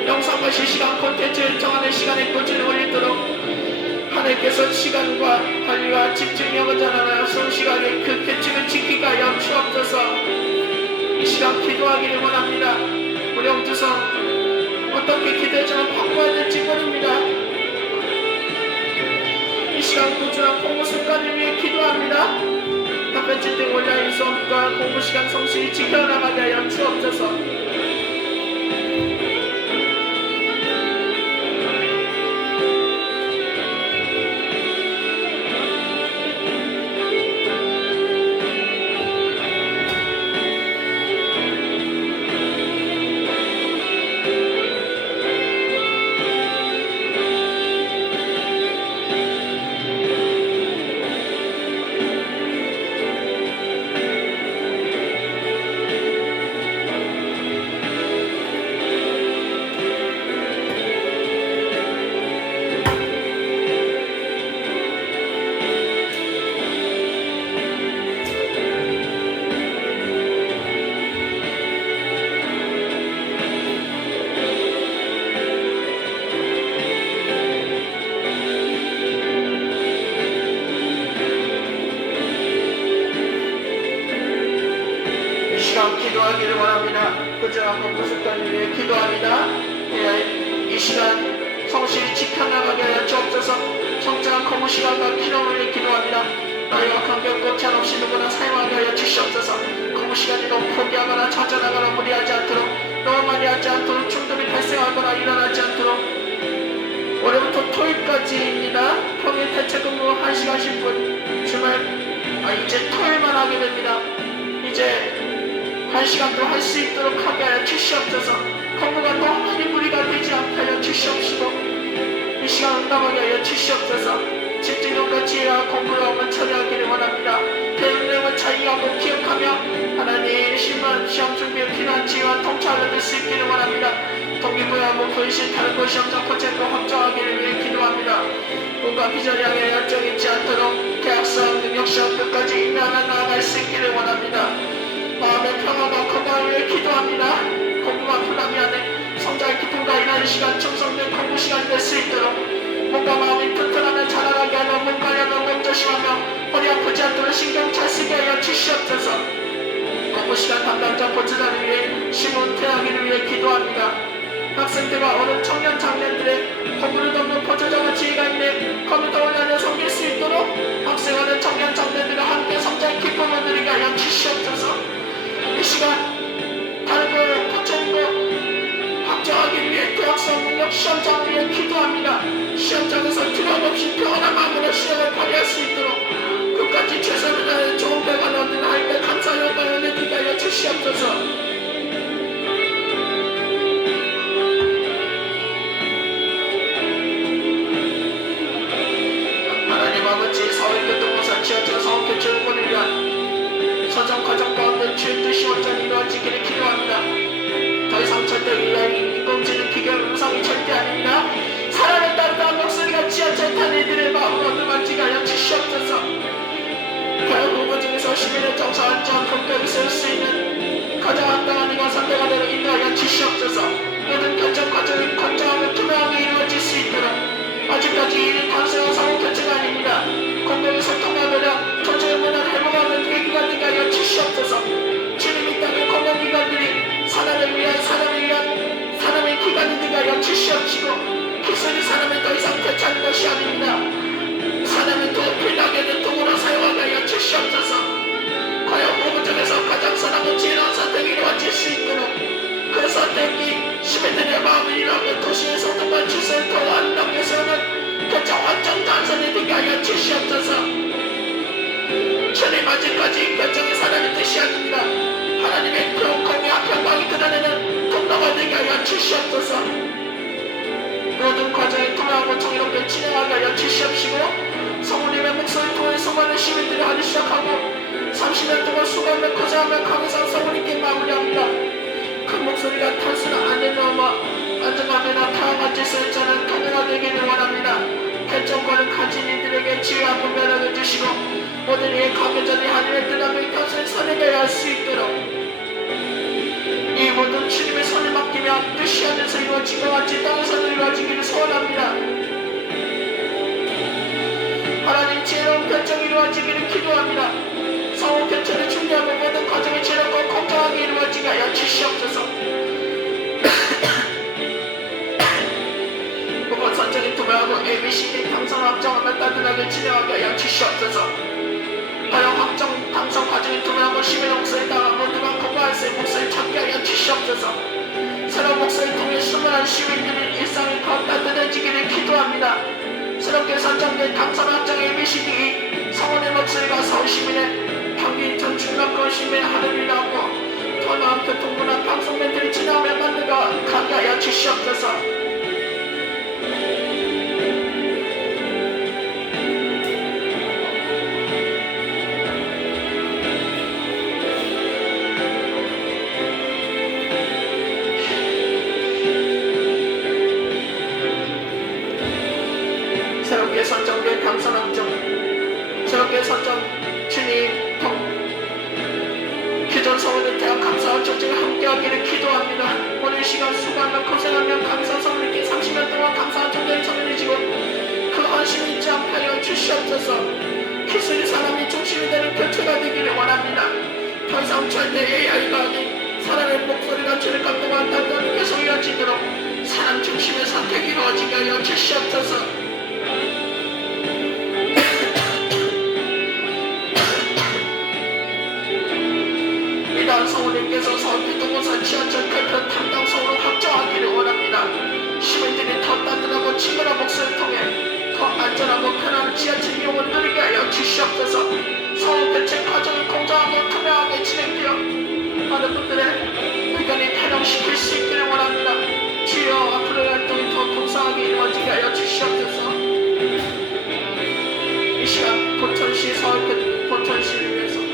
영상과 실시간 콘텐츠를 정하는 시간에 꾸준히 올리도록 하나님께서 시간과 관리와 집중력을 전하며 성실하게 그 규칙을 지키게 하여 주옵소서. 이 시간 기도하기를 원합니다. 우리 영주성 어떻게 기도했지만 바꿔야 될지 모릅니다. 이 시간 꾸준한 공부 습관을 위해 기도합니다. 답변지 등 온라인 수업과 공부 시간 성실히 지켜나가게 하여 주옵소서. 기도하기를 원합니다. 꾸준한 공부 습관을 위해 기도합니다. 이 시간 성실히 지켜나가게 하여 주옵소서. 성장한 공부 시간과 기도를 위해 기도합니다. 나이와 관계없고 잔없이 누구나 사용하게 하여 주시옵소서. 공부 시간이 너무 포기하거나 좌절하거나 무리하지 않도록, 너무 많이 하지 않도록, 충돌이 발생하거나 일어나지 않도록. 올해부터 토요일까지입니다. 평일 대체근무 1시간씩 분, 주말 이제 토요일만 하게 됩니다. 이제 1시간도 할 수 있도록 하게 하여 주시옵소서. 공부가 너무 많이 무리가 되지 않게 하여 주시옵시고 이 시간 응답하게 하여 주시옵소서. 집중력과 지혜와 공부를 없는 처리하기를 원합니다. 배운 내용을 잘 이해하고 기억하며 하나님 시험 준비에 필요한 지혜와 통찰을 얻을 수 있기를 원합니다. 동기부여하고 보이신 다른 곳 시험장 포체도 확정하기를 위해 기도합니다. 뭔가 비전을 향해 열정 잊지 않도록 계약성, 능력시험 끝까지 인내하며 나아갈 수 있기를 원합니다. 마음의 평화가 건강을 위해 기도합니다. 공부가 부담이 안에 성장의 기쁨과 일하는 시간, 충성된 공부 시간이 될 수 있도록 몸과 마음이 튼튼하며 자라나게 하며 몸과 영을 몸조심하며 허리 아프지 않도록 신경 잘 쓰게 하여 주시옵소서. 공부 시간 담당자 보좌자를 위해 심은 태하기를 위해 기도합니다. 학생들과 어른 청년 장년들의 공부를 돕는 보좌자와 지혜가 있는 컴퓨터 온라인을 섬길 수 있도록 학생어른 청년 장년들과 함께 성장의 기쁨을 누리게 하여 주시옵소서. 이 시간 다른 걸 포착한 거 확정하기 위해 대학생 능력 시험장을 위해 기도합니다. 시험장에서 두려움 없이 평안한 마음으로 시험을 발휘할 수 있도록 끝까지 최선을 다해 좋은 결과를 얻는 하나님께 감사 영광을 내드리게 하여 주시옵소서. 하나님 아버지 사회교통공사 지하철 사업개최원을 위한 서정 과정 가운데 주의 뜻이 온전히 이루어지기를 기도합니다. 더 이상 절대 인공지능 기계 음성이 절대 아닙니다. 사람에 따르던 목소리가 지하철 탄 이들의 마음으로 들만지게 하여 주시옵소서. 과연 후보 중에서 시민의 정서 안전 법격이 세울 수 있는 가장 합당한 이가 선택가 되로 인도하여 주시옵소서. 모든 결정 과정이 건강하고 투명하게 이루어질 수 있도록 아직까지 이는 단순한 사고 결정이 아닙니다. 공공의 소통과 노력, 조직의 문화를 회복하는 계기가 되게 하여 주시옵소서. 주님이 땅의 공공기관들이 사람을 위한 사람의 기관이 되게 하여 주시옵시고 기술이 사람을 더 이상 대체하는 것이 아닙니다. 사람을 더 필요하게 된 도구로 사용하게 하여 주시옵소서. 과연 후보중에서 가장 선하고 지혜로운 선택이 이루어질 수 있도록 그 선택이 시민들의 마음을 이루며 도시의 소통과 질서를 더 아름답게 세우는 결정 완전 단선이 되게 하여 주시옵소서. 주님 아직까지 결정의 사람이 되셔야 됩니다. 하나님의 평강과 평강이 드러내는 통로가 되게 하여 주시옵소서. 모든 과정에 통하고 정의롭게 진행하게 하여 주시옵시고 성우님의 목소리 통해 수많은 시민들이 하기 시작하고 30년 동안 수고하며 고생하며 강해san 성우님께 마무리합니다. 그 목소리가 단순한 안에 넘어 안정감이나 다양한 질서의 자는 통로가 되기를 원합니다. 결정권을 가진 이들에게 지혜와 분별을 주시고 모든 이의 관계자들이 하나님의 뜻함을 단순히 선행하게 할 수 있도록 이 모든 주님의 손에 맡기며 뜻이 하늘에서 이루어진 것 같이 땅에서도 이루어지기를 소원합니다. 하나님 지혜로운 결정이 이루어지기를 기도합니다. 성우 결정을 준비하고 모든 과정이 지혜롭고 공정하게 이루어지게 하여 주시옵소서. 무건 선정이 투명하고 ABCD 당선 확정하며 따뜻하게 진행하게 하여 주시옵소서. 과연 확정 당선 과정이 투명하고 시민 목소리 당한 모두가 건강할 수 있는 목소리 찾게 하여 주시옵소서. 새로운 목소리 통해 수많은 시민들의 일상이 더 따뜻해지기를 기도합니다. 새롭게 선정된 당선 확정 ABCD 성원의 목소리가 서울시민의 평균 전 중간권 시민의 하늘을 나오고 더 나은 교통문화 방송 멘트를 진행하며 만들어 가게 하여 주시옵소서. 새롭게 선정된 당선 확정 새롭게 선정 주님 기존 성원에 대한 감사와 조직을 함께하기를 기도합니다. 오늘 시간 수고하며 고생하며 감사 성원님께 30년 동안 감사한 정도의 성원이시고 그 헌신을 잊지 않게 하여 주시옵소서. 기술이 사람이 중심이 되는 교체가 되기를 원합니다. 더 이상 절대 AI가 아닌 사람의 목소리가 주를 감동한 단단히 계속 이어지도록 사람 중심의 선택이 이루어지게 하여 주시옵소서. 성우님께서 서울교통공사 지하철 개편 담당 성우로 확정하기를 원합니다. 시민들이 더 따뜻하고 친근한 목소리를 통해 더 안전하고 편안한 지하철 이용을 누리게 하여 주시옵소서. 성우 교체 과정이 공정하고 투명하게 진행되어 많은 분들의 의견이 반영시킬 수 있기를 원합니다. 주여 앞으로의 활동이 더 풍성하게 이루어지게 하여 주시옵소서. 이 시간 포천시 포천시를 위해서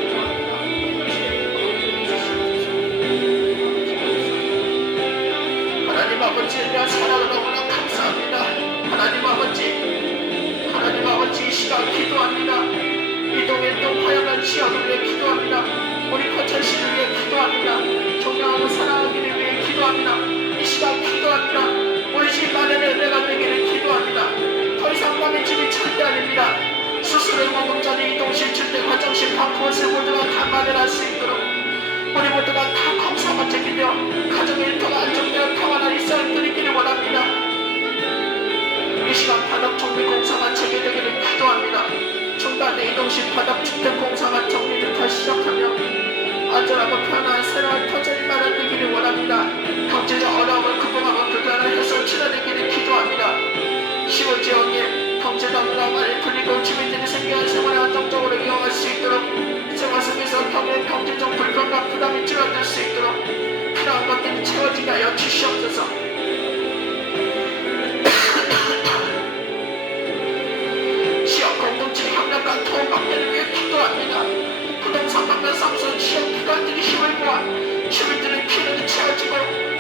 하나님 아버지에 대한 사랑을 너무나 감사합니다. 하나님 아버지 이 시간 기도합니다. 이동일동 화양한 지역을 위해 기도합니다. 우리 포천시를 위해 기도합니다. 존경하고 사랑하기를 위해 기도합니다. 이 시간 기도합니다. 우리 집 마련의 은혜가 되기를 기도합니다. 더 이상 남의 집이 절대 아닙니다. 수술을 모금전에 이동실 주택 화장실 방 그것을 모두가 다 마련할 수 있도록 우리 모두가 다 검사가 제기되어 가정의 일터가 안정되어 평안한 일상을 누리기를 원합니다. 이 시간 바닥 정비 공사가 재개되기를 기도합니다. 중간에 이동식 바닥 주택 공사가 정리를 다시 시작하며 안전하고 편안한 새로운 터전이 마련되기를 원합니다. 경제적 어려움을 극복하고 그간을 해서 치러내기를 기도합니다. 시골지역에 경제당국과 많이 풀리고 주민들이 생계한 생활을 안정적으로 이용할 수 있도록 생활 속에서 경제적 불편과 부담이 줄어들 수 있도록 필요한 것들이 채워지게 하여 주시옵소서. 지역 공동체 협력과 도움 방면을 위해 기도합니다. 부동산 방면 상수 지역 기관들이 힘을 모아 주민들의 필요를 채워지고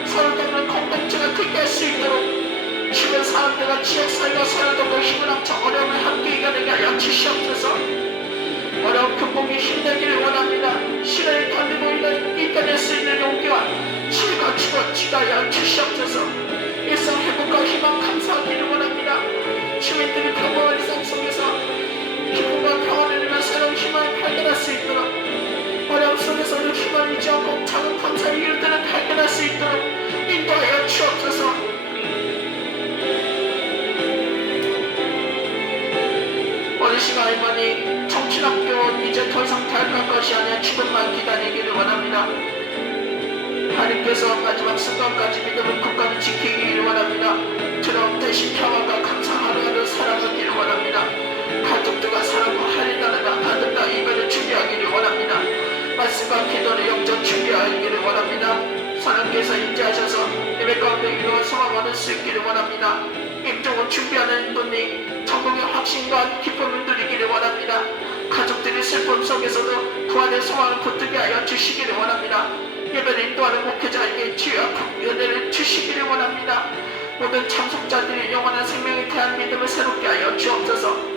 서로 돕는 공동체가 되게 할 수 있도록 주변 사람들과 지역사회가 서로 돕고 힘을 합쳐 어려움을 함께 이겨내게 하여 주시옵소서. 어려운 극복에 힘내기를 원합니다. 시련을 견디고 이겨낼 수 있는 용기와 지혜가 주어지게 하여 주시옵소서. 일상 회복과 희망 감사하기를 원합니다. 주민들이 평범한 일상 속에서 기쁨과 평안을 이루며 새로운 희망을 발견할 수 있도록 어려움 속에서도 희망을 잃지 않고 작은 감사의 이유들을 발견할 수 있도록 인도하여 주옵소서. 어느 시간이만이 정신학교는 이제 더 이상 탈갈 것이 아니라 죽음만 기다리기를 원합니다. 하나님께서 마지막 순간까지 믿음을 굳건히 지키기를 원합니다. 두려움 대신 평안과 감사 하루하루 살아가기를 원합니다. 가족들과 사랑과 할인하는 아들과 이별을 준비하기를 원합니다. 말씀과 기도를 영적 준비하기를 원합니다. 하나님께서 인자하셔서 예배 가운데 이루어 소망하는 수 있기를 원합니다. 임종을 준비하는 분이 천국의 확신과 기쁨을 누리기를 원합니다. 가족들이 슬픔 속에서도 구원의 소망을 붙들게 하여 주시기를 원합니다. 예배를 인도하는 목회자에게 주여 은혜를 주시기를 원합니다. 모든 참석자들이 영원한 생명에 대한 믿음을 새롭게 하여 주옵소서.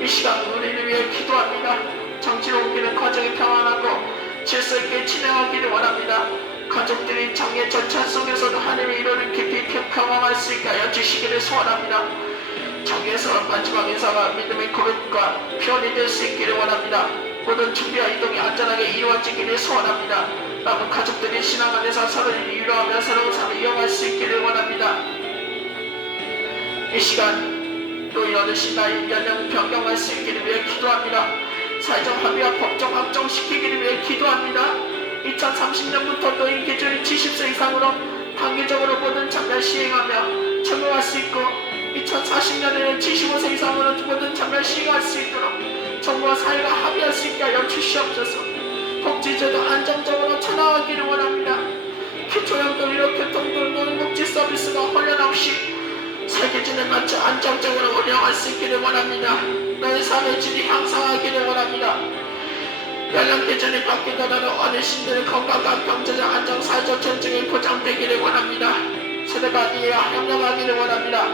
이 시간 우리를 위해 기도합니다. 정치로 옮기는 과정이 평안하고 질서 있게 진행하기를 원합니다. 가족들이 장애 전차 속에서도 하나님의 이론을 깊이 경험할 수 있게 하여 주시기를 소원합니다. 장애에서 마지막 인사가 믿음의 고백과 표현이 될 수 있기를 원합니다. 모든 준비와 이동이 안전하게 이루어지기를 소원합니다. 남은 가족들이 신앙 안에서 서로를 위로하며 새로운 삶을 이어갈 수 있기를 원합니다. 이 시간 또 어르신 나이 연령 변경할 수 있기를 위해 기도합니다. 사회적 합의와 법정 확정시키기를 위해 기도합니다. 2030년부터 노인 기준이 70세 이상으로 단계적으로 모든 장면 시행하며 적용할 수 있고 2040년에는 75세 이상으로 모든 장면 시행할 수 있도록 정부와 사회가 합의할 수 있게 하여 주시옵소서. 복지제도 안정적으로 쳐나가기를 원합니다. 기초연금이로 교통등 노인복지 서비스가 혼란 없이 세계진에 맞춰 안정적으로 운영할 수 있기를 원합니다. 너의 삶의 질이 향상하기를 원합니다. 연령 기준이 바뀌더라도 어르신들의 건강과 경제적 안정, 사회적 존중이 보장되기를 원합니다. 세대가 이해와 협력하기를 원합니다.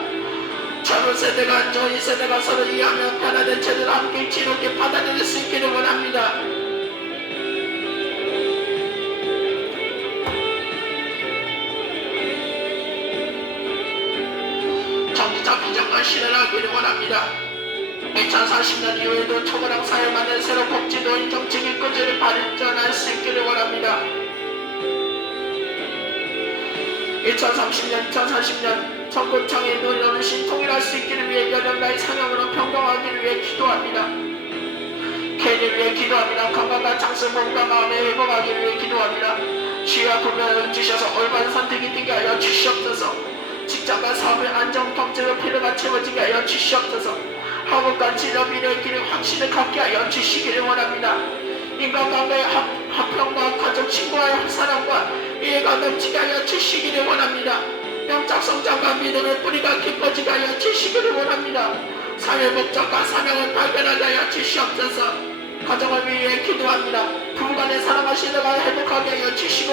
젊은 세대가 저희 세대가 서로 이해하며 변화된 제도를 함께 지롭게 받아들일 수 있기를 원합니다. 정치적 비전과 실현하기를 원합니다. 2040년 이후에도 초고령 사회만의 새로 복지노인 정책의 끈질을 발전할 수 있기를 원합니다. 2030년 전국장애 노인 어르신 통일할 수 있기를 위해 연령 나이 상향으로 평등하기를 위해 기도합니다. 개인을 위해 기도합니다. 건강과 장수 몸과 마음의 회복하기를 위해 기도합니다. 지혜와 분별을 주셔서 올바른 선택이 되게 하여 주시옵소서. 직장과 사업의 안정 경제로 필요가 채워지게 하여 주시옵소서. 학업과 진로 미래의 길을 확신을 갖게 하여 주시기를 원합니다. 인간관계의 화평과 가족 친구와의 사랑과 이해가 넘치게 하여 주시기를 원합니다. 영적 성장과 믿음의 뿌리가 깊어지게 하여 주시기를 원합니다. 삶의 목적과 사명을 발견하게 하여 주시옵소서. 가정을 위해 기도합니다. 부부간의 사랑과 신뢰가 회복하게 하여 주시고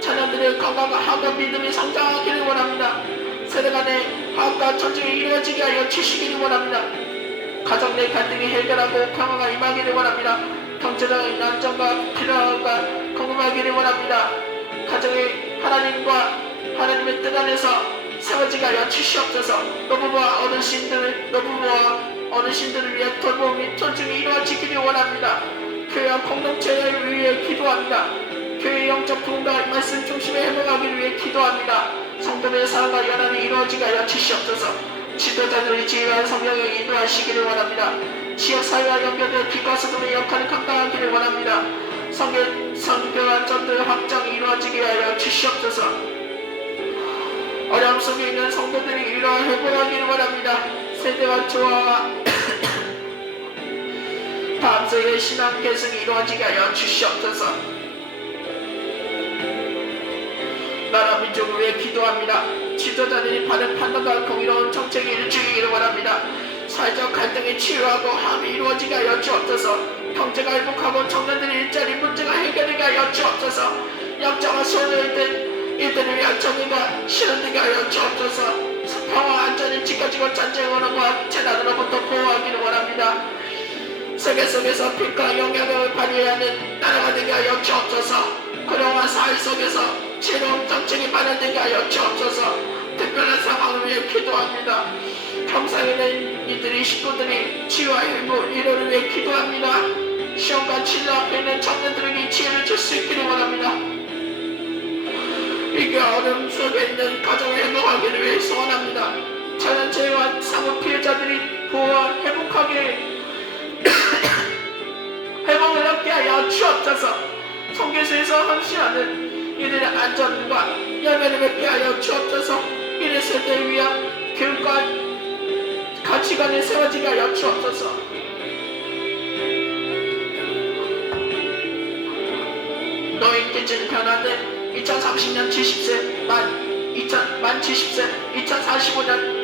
자녀들의 건강과 학업 믿음이 성장하기를 원합니다. 세대 간의 화합과 존중이 이루어지게 하여 주시기를 원합니다. 가정 내 갈등이 해결하고 평화가 임하기를 원합니다. 경제적인 안정과 필요함과 궁금하기를 원합니다. 가정의 하나님과 하나님의 뜻 안에서 세워지게 하여 주시옵소서. 노부부와 어르신들을 위해 돌봄이 존중이 이루어지기를 원합니다. 교회와 공동체를 위해 기도합니다. 교회의 영적 부흥과 말씀 중심에 회복하기를 위해 기도합니다. 성도의 사랑과 연합이 이루어지게 하여 주시옵소서. 지도자들의 지혜와 성령에 인도하시기를 원합니다. 지역사회와 연결되어 빛과 소금의 역할을 감당하기를 원합니다. 선교와 전도의 확장이 이루어지게 하여 주시옵소서. 어려움 속에 있는 성도들이 위로와 회복하기를 원합니다. 세대와 조화와 다음세의 신앙 계승이 이루어지게 하여 주시옵소서. 나라 민족을 위해 기도합니다. 지도자들이 바른 판단과 공의로운 정책이 일주이기를 원합니다. 사회적 갈등이 치유하고 합이 이루어지게 하여 주옵소서. 경제가 회복하고 청년들의 일자리 문제가 해결되게 하여 주옵소서. 약자와 소외된 이들을 위한 정의가 실현되게 하여 주옵소서. 평화 안전이 지켜지고 전쟁으로부터 재난으로부터 보호하기를 원합니다. 세계 속에서 빛과 영향을 발휘하는 나라가 되게 하여 주옵소서. 그러한 사회 속에서 새로운 정책이 마련되게 하여 주옵소서. 특별한 상황을 위해 기도합니다. 평상에는 이들의 식구들이 치유와 위로를 위해 기도합니다. 시험과 진로 앞에 있는 청년들에게 지혜를 줄 수 있기를 원합니다. 이게 어려움 속에 있는 가정을 회복하기를 위해 소원합니다. 자연재해와 사고 피해자들이 보호와 회복하게 회복을 얻게 하여 주옵소서. 성교수에서 헌신하는 이들의 안전과 열매를 맺게 하여 주옵소서. 미래 세대를 위한 교육과 가치관을 세워지게 하여 주옵소서. 노인께진 변화된 2030년 70세 만 70세 2045년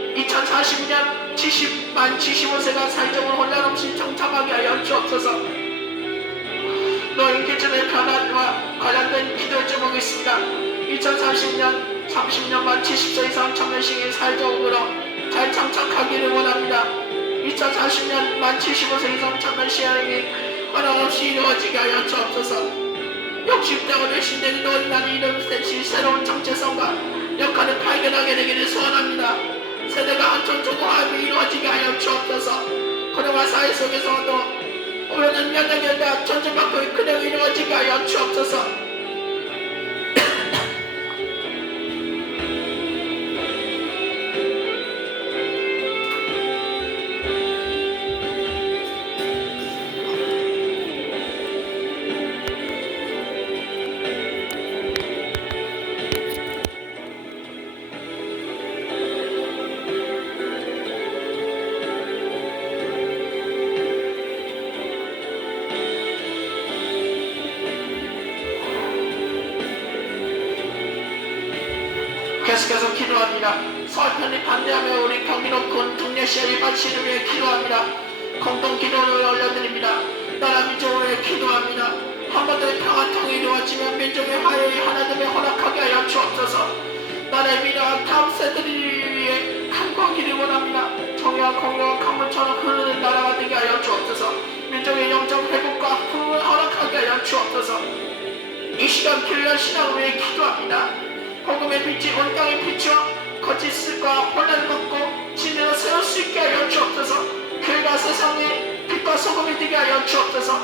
75세가 사회적으로 혼란 없이 정착하게 하여 주옵소서. 노인께진의 변화와 관련된 기도의 제목이 있습니다. 2030년 30년 만 70세 이상 청년층이 사회적으로 잘 정착하기를 원합니다. 2040년 만 75세 이상 청년 시행이 혼란 없이 이루어지게 하여 주옵소서. 60대가 되신 노인단의 이름 대신 새로운 정체성과 역할을 발견하게 되기를 소원합니다. 세대가 한촌 화합이 이루어지게 하여 주옵소서. 그동안 사회 속에서도 오래된 면역력과 존중받고 그대로 이루어지게 하여 주옵소서. 계속해서 기도합니다. 서울편이 반대하며 우리 경기도군 동래시의 발치를 위해 기도합니다. 공동 기도를 올려드립니다. 나라 민족을 위해 기도합니다. 한반도의 평화 통일이 이루어지며 민족의 화해의 하나됨에 허락하게 하여 주옵소서. 나라의 미래와 다음 세대를 위해 간구하기를 원합니다. 정의와 공의와 강물처럼 흐르는 나라가 되게 하여 주옵소서. 민족의 영적 회복과 부흥을 허락하게 하여 주옵소서. 이 시간 교회와 신앙을 위해 기도합니다. 복음의 빛이 온 땅의 빛이와 거짓과 혼란을 먹고 진리로 세울 수 있게 하여 주옵소서. 교회가 세상의 빛과 소금이 되게 하여 주옵소서.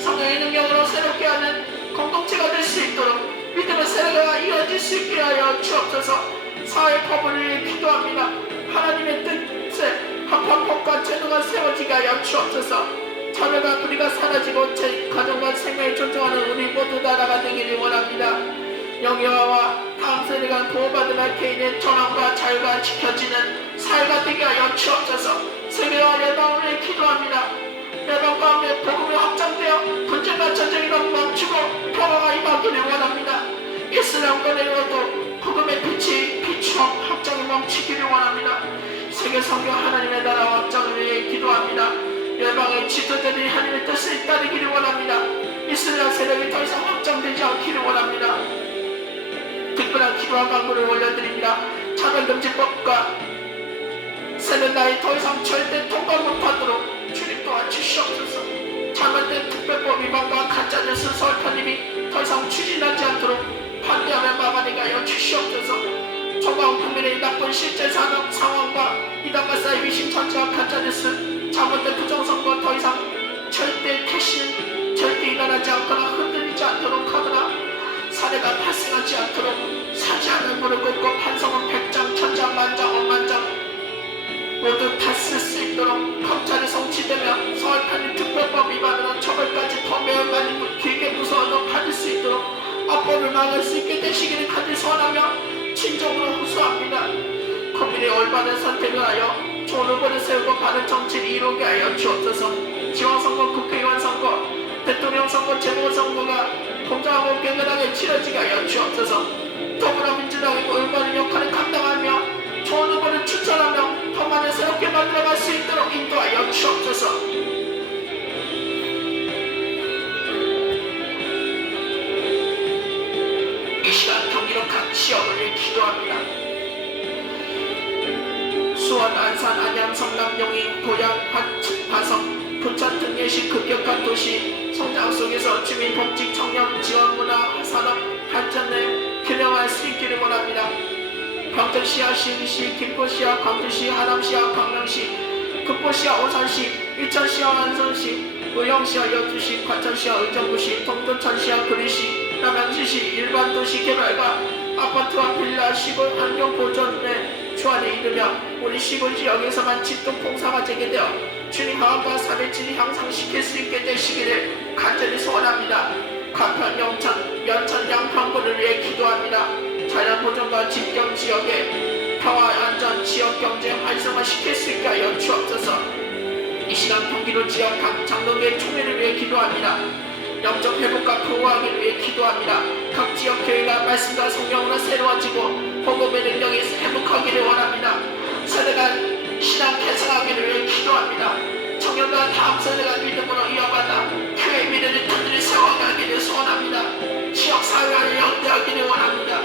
성령의 능력으로 새롭게 하는 공동체가 될 수 있도록 믿음의 세례가 이어질 수 있게 하여 주옵소서. 사회 법을 위해 기도합니다. 하나님의 뜻에 합한 법과 제도가 세워지게 하여 주옵소서. 자매가 불의가 사라지고 제 가정과 생명을 존중하는 우리 모두 나라가 되기를 원합니다. 영예와 다음 세대가 보호받으며 개인의 전환과 자유가 지켜지는 사회가 되게 하여 주옵소서. 세계와 열방을 위해 기도합니다. 열방 가운데 복음이 확장되어 분쟁과 전쟁이 멈추고 평화가 임하기를 원합니다. 이슬람권에서도 복음의 빛이 비추어 확장이 멈추기를 원합니다. 세계 성교 하나님의 나라 확장을 위해 기도합니다. 열방의 지도자들이 하나님의 뜻을 따르기를 원합니다. 이슬람 세력이 더 이상 확장되지 않기를 원합니다. 특별한 기도와 간구를 올려드립니다. 차별금지법과 세는 나이 더 이상 절대 통과 못하도록 주님 도와주시옵소서. 잘못된 특별법 위반과 가짜뉴스 설편님이 더 이상 추진하지 않도록 반대하며 막아내게 하여 주시옵소서. 전방 국민의 나쁜 실제 상황과 이단과 쌓인 위신천지와 가짜뉴스 잘못된 부정선거 더 이상 절대 태신 절대 일어나지 않거나 흔들리지 않도록 하거나 사례가 발생하지 않도록 사지하는 무릎 꿇고 판성은 100장, 1000장, 만장, 억만장 모두 다 쓸 수 있도록 검찰이 성취되며 서울편의 특별법 위반으로 처벌까지 더 매우 많이 길게 무서워도 받을 수 있도록 압법을 막을 수 있게 되시기를 간절히 소원하며 진정으로 호소합니다. 국민의 올바른 선택을 하여 좋은 후보를 세우고 바른 정치를 이루게 하여 주옵소서. 지방선거, 국회의원 선거, 대통령 선거, 재보선거가 공정하고 깨끗하게 치러지게 하여 주옵소서. 더불어민주당이 올바른 역할을 감당하며 좋은 후보를 추천하며 더 많이 새롭게 만들어갈 수 있도록 인도하여 주옵소서. 이 시간 경기도 각 지역을 위해 기도합니다. 수원, 안산, 안양, 성남, 용인, 고양, 화성, 부천 등 예시 급격한 도시 성장 속에서 주민 복지, 청년 지원, 문화, 산업 발전을 균형할 수 있기를 원합니다. 평택시와 시흥시, 김포시와 광주시, 하남시와 광명시, 금포시와 오산시, 일천시와 완성시, 의령시와 여주시, 과천시와 의정부시, 동두천시와 구리시, 남양주시 일반도시 개발과 아파트와 빌라, 시골 환경 보존에 초안에 이르며 우리 시골 지역에서만 집동 공사가 재개되어 주님 마음과 삶의 질을 향상시킬 수 있게 되시기를 간절히 소원합니다. 가평, 영천, 연천, 양평구를 위해 기도합니다. 자연보존과 집경 지역의 평화, 안전, 지역경제 활성화시킬 수 있게 하여 주옵소서. 이 시간 경기도 지역 각 장로교회 총회를 위해 기도합니다. 영적 회복과 보호하기 위해 기도합니다. 각 지역 교회가 말씀과 성령으로 새로워지고 복음의 능력이 회복하기를 원합니다. 세대가 신앙 개성하기를 위해 기도합니다. 청년과 다음 세대가 믿음으로 이어받아 교회 미래를 튼튼히 세워가기를 소원합니다. 지역 사회와 연대하기를 원합니다.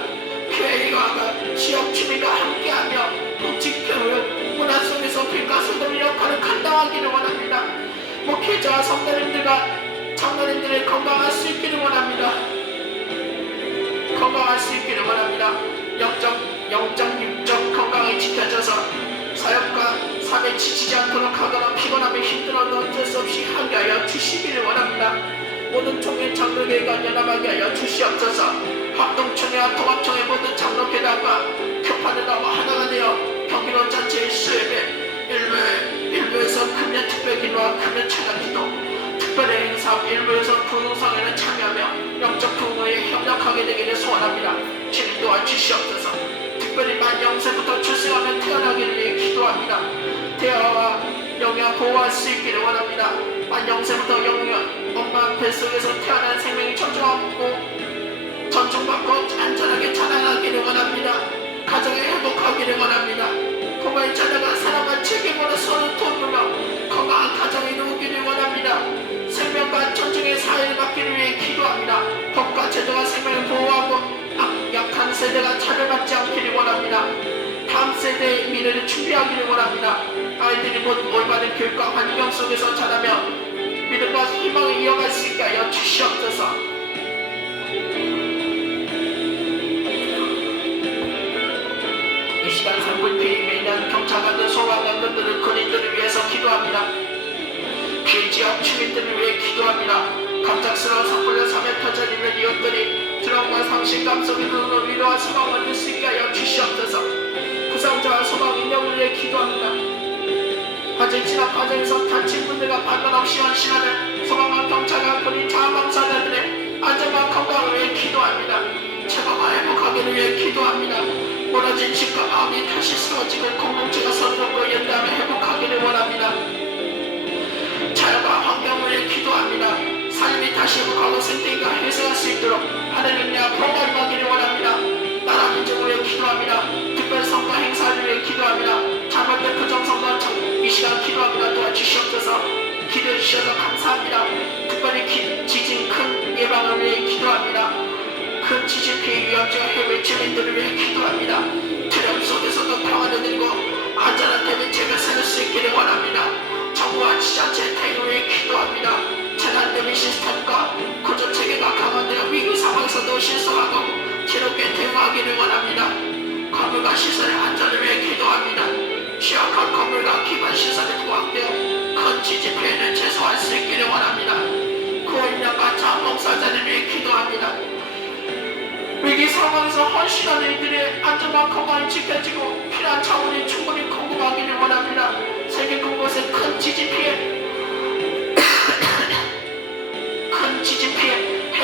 교회 일가가 지역 주민과 함께하며 복지 교육 문화 속에서 빛과 소금의 역할을 감당하기를 원합니다. 목회자와 성도님들과 장로님들의 건강할 수 있기를 원합니다. 건강할 수 있기를 원합니다. 영적, 육적 건강이 지켜져서 사역과 삶에 지치지 않도록 하거나 피곤함에 힘들어도 어쩔 수 없이 함께하여 주시기를 원합니다. 모든 총회 장로교회가 연합하게 하여 주시옵소서. 합동총회와 통합총회 모든 장로교단과 교파들과 하나가 되어 경기도 전체의 수협에 일부에서 금년 특별기도와 금년 찬양기도 특별의 행사 일부에서 부흥성에는 참여하며 영적 부흥에 협력하게 되기를 소원합니다. 주님 도와주시옵소서. 특별히 만 0세부터 출생하며 태어나기를 위해 기도합니다. 대화와 영양 보호할 수 있기를 원합니다. 만 0세부터 영양 엄마 뱃속에서 태어난 생명이 천정하고 전충받고 안전하게 자라나기를 원합니다. 가정에 회복하기를 원합니다. 부모의 자녀가 사랑과 책임으로 서로 돕으며 건강한 가정이 이루기를 원합니다. 생명과 천중의 사회를 받기를 위해 기도합니다. 법과 제도가 생명을 보호하고 약한 세대가 차별받지 않기를 원합니다. 다음 세대의 미래를 준비하기를 원합니다. 아이들이 곧 올바른 교육과 환경 속에서 자라며 믿음과 희망을 이어갈 수 있게 하여 주시옵소서. 이 시간 산불피해 매년 경찰관들, 소방관들을 군인들을 위해서 기도합니다. 피해 지역 주민들을 위해 기도합니다. 갑작스러운 산불로 삶에 터져있는 이웃들이 드럼과 상실감 속에 눈으로 위로와 소망을 얻을 수 있게 하여 주시옵소서. 부상자와 소방 인력을 위해 기도합니다. 화재 진압 과정에서 다친 분들과 반론 없이 헌신하는 소방관, 경찰관, 군인, 자원봉사자들의 안전과 건강을 위해 기도합니다. 체포가 회복하기를 위해 기도합니다. 무너진 집과 마음이 다시 세워지고 공동체가 서로로 연대하며 회복하기를 원합니다. 자연과 환경을 위해 기도합니다. 삶이 다시 회복하고 생태계가 회생할 수 있도록 하나님의 보호가 임하기를 원합니다. 나라 민족을 위해 기도합니다. 특별 성과 행사를 위해 기도합니다. 자발적 부정선거 이 시간 기도합니다. 도와주시옵소서. 기도해 주셔서 감사합니다. 특별히 지진 큰 예방을 위해 기도합니다. 큰 지진 피해 위험지역 해외 주민들을 위해 기도합니다. 두려움 속에서도 평안을 누리고 안전한 대비책을 세울 수 있기를 원합니다. 정부와 지자체 대응을 위해 기도합니다. 재난 대비 시스템과 구조체계가 강화되어 위기 상황에서도 신속하고 지롭게 대응하기를 원합니다. 건물과 시설의 안전을 위해 기도합니다. 취약한 건물과 기반 시설이 부각되어 큰 지진 피해를 최소화할 수 있기를 원합니다. 구호인력과 자원봉사자를 위해 기도합니다. 위기 상황에서 헌신하는 이들의 안전과 건강이 지켜지고 필요한 자원이 충분히 공급하기를 원합니다. 세계 곳곳에 큰 지진 피해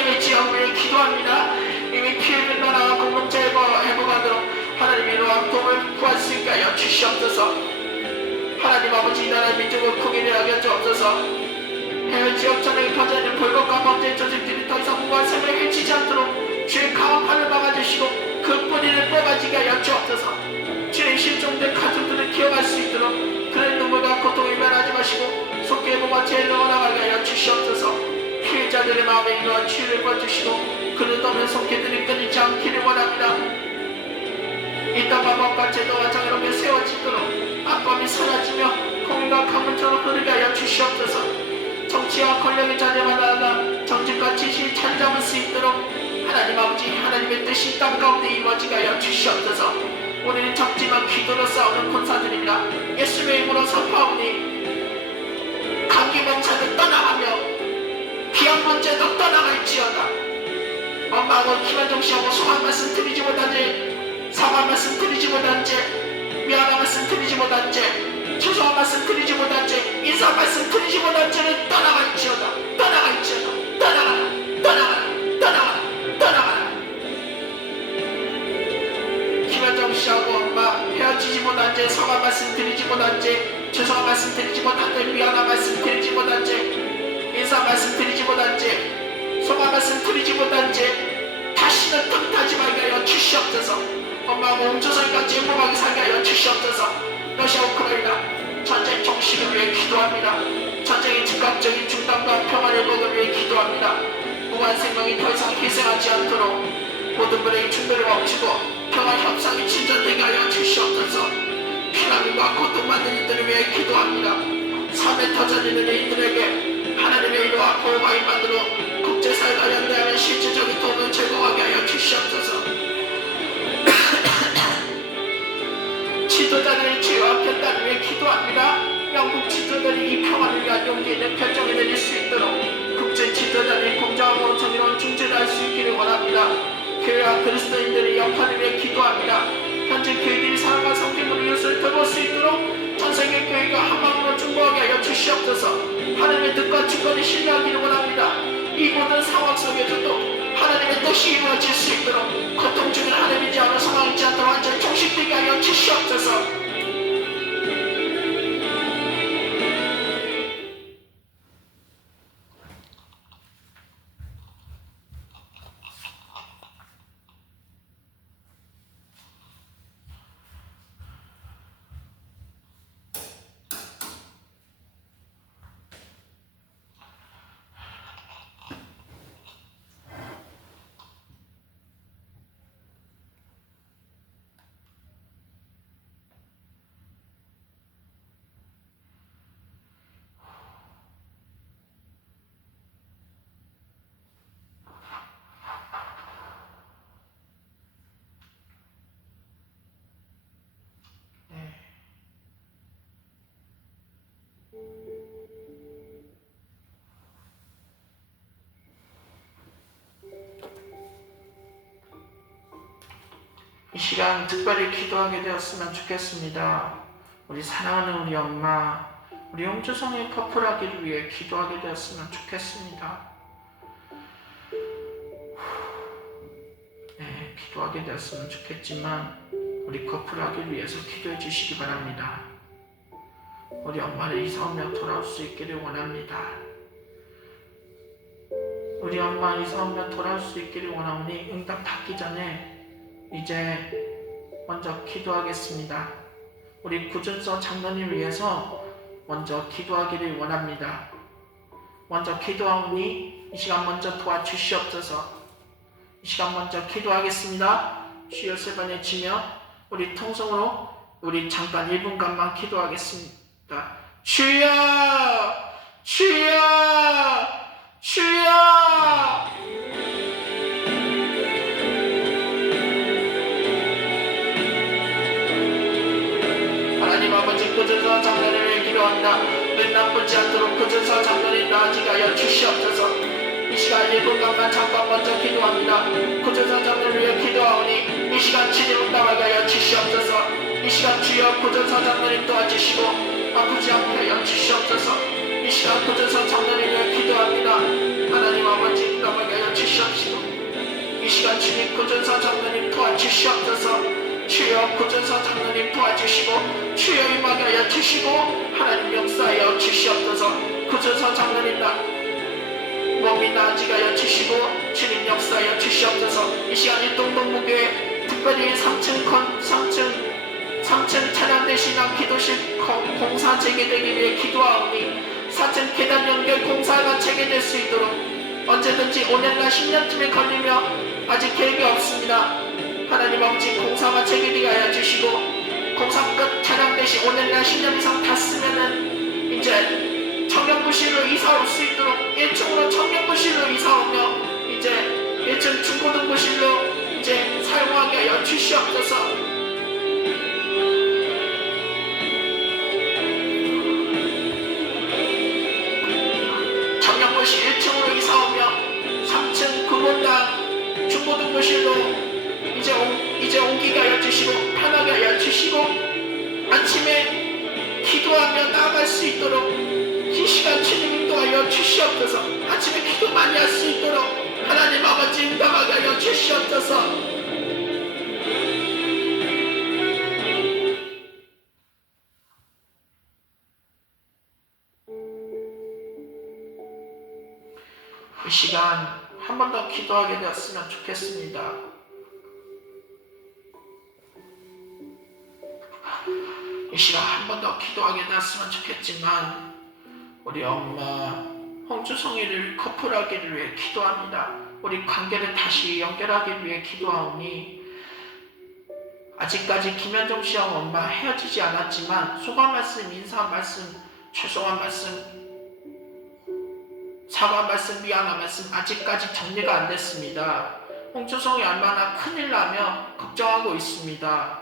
해외 지역을 위해 기도합니다. 이미 피해를 나라와 공동체 회복하도록 하나님의 위로와 도움을 구할 수 있게 하여 주시옵소서. 하나님 아버지, 이 나라의 민족을 통일하게 하여 주옵소서. 해외 지역 전역에 퍼져있는 불법과 범죄 조직들이 더 이상 무고한 생명을 해치지 않도록 주의 강한 팔을 막아주시고 그 뿌리를 뽑아지게 하여 주옵소서. 주의 실종된 가족들을 기억할 수 있도록 그의 눈물과 고통을 면하지 마시고 속히 회복과 죄를 넣어나가게 하여 주시옵소서. 피해자들의 마음에 이러한 치유를 부어주시고 그릇 없는 손길들이 끊이지 않기를 원합니다. 이 땅과 법과 제도와 정의롭게 세워지도록 악범이 사라지며 공의가 가문처럼 흐르게 하여 주시옵소서. 정치와 권력의 자녀마다 정직과 지식이 자리 잡을 수 있도록 하나님 아버지, 하나님의 뜻이 땅 가운데 이루어지게 하여 주시옵소서. 우리는 적지만 기도로 싸우는 군사들입니다. 예수의 이름으로 선포하오니 감기 명사들 떠나가며 비양 문제도 떠나갈지어다. 엄마하고 기만정씨하고 소망 말씀 드리지 못한 죄, 사과 말씀 드리지 못한 죄, 미안한 말씀 드리지 못한 죄, 죄송한 말씀 드리지 못한 죄, 인사 말씀 드리지 못한 죄는 떠나갈지어다. 떠나갈지어다. 떠나가라. 떠나가라. 떠나가라. 떠나가라. 기만정씨하고 엄마 헤어지지 못한 죄, 사과 말씀 드리지 못한 죄, 죄송한 말씀 드리지 못한 죄, 미안한 말씀 드리지 못한 죄, 인사 말씀 드리지 못한 죄, 소망 말씀 드리지 못한 죄 다시는 틈타지 말게 하여 주시옵소서. 엄마가 옹조선까지 행복하게 살게 하여 주시옵소서. 러시아 우크라이나 전쟁 종식을 위해 기도합니다. 전쟁의 즉각적인 중단과 평화를 거기 위해 기도합니다. 무한 생명이 더 이상 희생하지 않도록 모든 불의 충돌을 멈추고 평화 협상이 진전되게 하여 주시옵소서. 피난민과 고통받는 이들을 위해 기도합니다. 삶에 터져지는 이들에게 하나님의 인도와 보호가 임만으로 국제사회가 연대하는 실질적인 도움을 제공하게 하여 주시옵소서. 지도자들의 죄와 결단을 위해 기도합니다. 영국 지도자들이 이 평화를 위한 용기 있는 결정을 내릴 수 있도록 국제 지도자들이 공정하고 정의로운 중재를 할 수 있기를 원합니다. 교회와 그리스도인들의 역할을 위해 기도합니다. 현재 교회들이 사랑과 성김으로 이웃을 돌볼 수 있도록 전세계 교회가 한마음으로 중보하게 하여 주시옵소서. 하나님의 뜻과 주권을 신뢰하기를 원합니다. 이 모든 상황 속에서도 하나님의 뜻이 이루어질 수 있도록 고통 중에 하나님이지 않은 상황이지 않도록 완전히 종식되게 하여 주시옵소서. 이 시간 특별히 기도하게 되었으면 좋겠습니다. 우리 사랑하는 우리 엄마, 우리 용주성의 커플하기를 위해 기도하게 되었으면 좋겠습니다. 네, 기도하게 되었으면 좋겠지만 우리 커플하기를 위해서 기도해 주시기 바랍니다. 우리 엄마를 이사오며 돌아올 수 있기를 원합니다. 우리 엄마 이사오며 돌아올 수 있기를 원하오니 응답 받기 전에 이제 먼저 기도하겠습니다. 우리 구준서 장로님 위해서 먼저 기도하기를 원합니다. 먼저 기도하오니 이 시간 먼저 도와주시옵소서. 이 시간 먼저 기도하겠습니다. 주여 세 번 외치며 우리 통성으로 우리 잠깐 1분간만 기도하겠습니다. 주여! 주여! 주여! 하나님 아버지 구준서 장로를 위해 기도한다. 눈 나쁘지 않도록 구준서 장로를 나아지게 하여 주시옵소서. 이 시간 1분간만 잠깐 먼저 기도합니다. 구준서 장로를 위해 기도하오니 이 시간 치료 응답하게 하여 주시옵소서. 이 시간 주여 구준서 장로를 도와주시고 아프지 않게 하여 주시옵소서. 이 시간 구준서 장로를 위해 기도합니다. 하나님 아버지 응답하게 하여 주시옵시고 이 시간 주님 구준서 장로님 도와주시옵소서. 주여 구준서 장로님 도와주시고 주여 임하게 하여 주시고 하나님 역사하여 주시옵소서. 구준서 장로님 몸이 나아지게 하여 주시고 주님 역사하여 주시옵소서. 이 시간 일동동무교회 특별히 3층 찬양 대신함 기도실 공사 재개되기 위해 기도하오니 4층 계단 연결 공사가 재개될 수 있도록 언제든지 5년이나 10년쯤에 걸리며 아직 계획이 없습니다. 하나님 아버지 공사가 재개되게 하여 주시고 공사 끝 찬양 대신 5년이나 10년 이상 탔으면은 이제 청년부실로 이사 올 수 있도록 1층으로 청년부실로 이사 오며 이제 1층 중고등부실로 이제 사용하게 하여 주시옵소서. 청년부실 1층으로 이사 오며 3층 근본당 중고등부실로 이제 옮기게 하여 주시고 편하게 하여 주시고 아침에 기도하며 나아갈 수 있도록 이 시간 주님 인도하여 주시옵소서. 아침에 기도 많이 할 수 있도록 하나님 아버지 응답하게 하여 주시옵소서. 이 시간 한 번 더 기도하게 되었으면 좋겠습니다. 이 시간 한 번 더 기도하게 되었으면 좋겠지만 우리 엄마 홍주성이를 커플하기를 위해 기도합니다. 우리 관계를 다시 연결하기 위해 기도하오니 아직까지 김현정 씨와 엄마 헤어지지 않았지만 소감 말씀, 인사 말씀, 죄송한 말씀, 사과 말씀, 미안한 말씀 아직까지 정리가 안 됐습니다. 홍주성이 얼마나 큰일 나며 걱정하고 있습니다.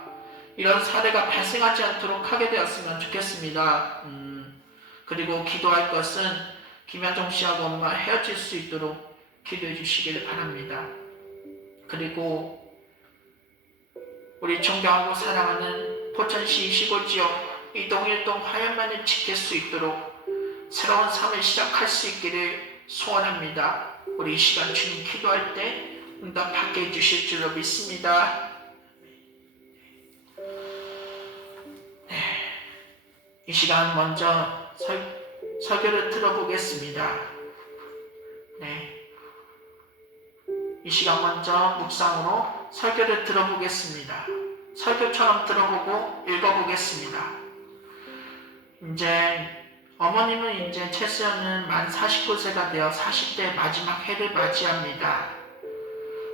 이런 사례가 발생하지 않도록 하게 되었으면 좋겠습니다. 그리고 기도할 것은 김현정 씨하고 엄마 헤어질 수 있도록 기도해 주시길 바랍니다. 그리고 우리 존경하고 사랑하는 포천시 시골지역 이동일동 화연만을 지킬 수 있도록 새로운 삶을 시작할 수 있기를 소원합니다. 우리 이 시간 주님 기도할 때 응답하게 해주실 줄로 믿습니다. 이 시간 먼저 설교를 들어보겠습니다. 이 시간 먼저 묵상으로 설교를 들어보겠습니다. 설교처럼 들어보고 읽어보겠습니다. 어머님은 이제 최수연은 만 49세가 되어 40대 마지막 해를 맞이합니다.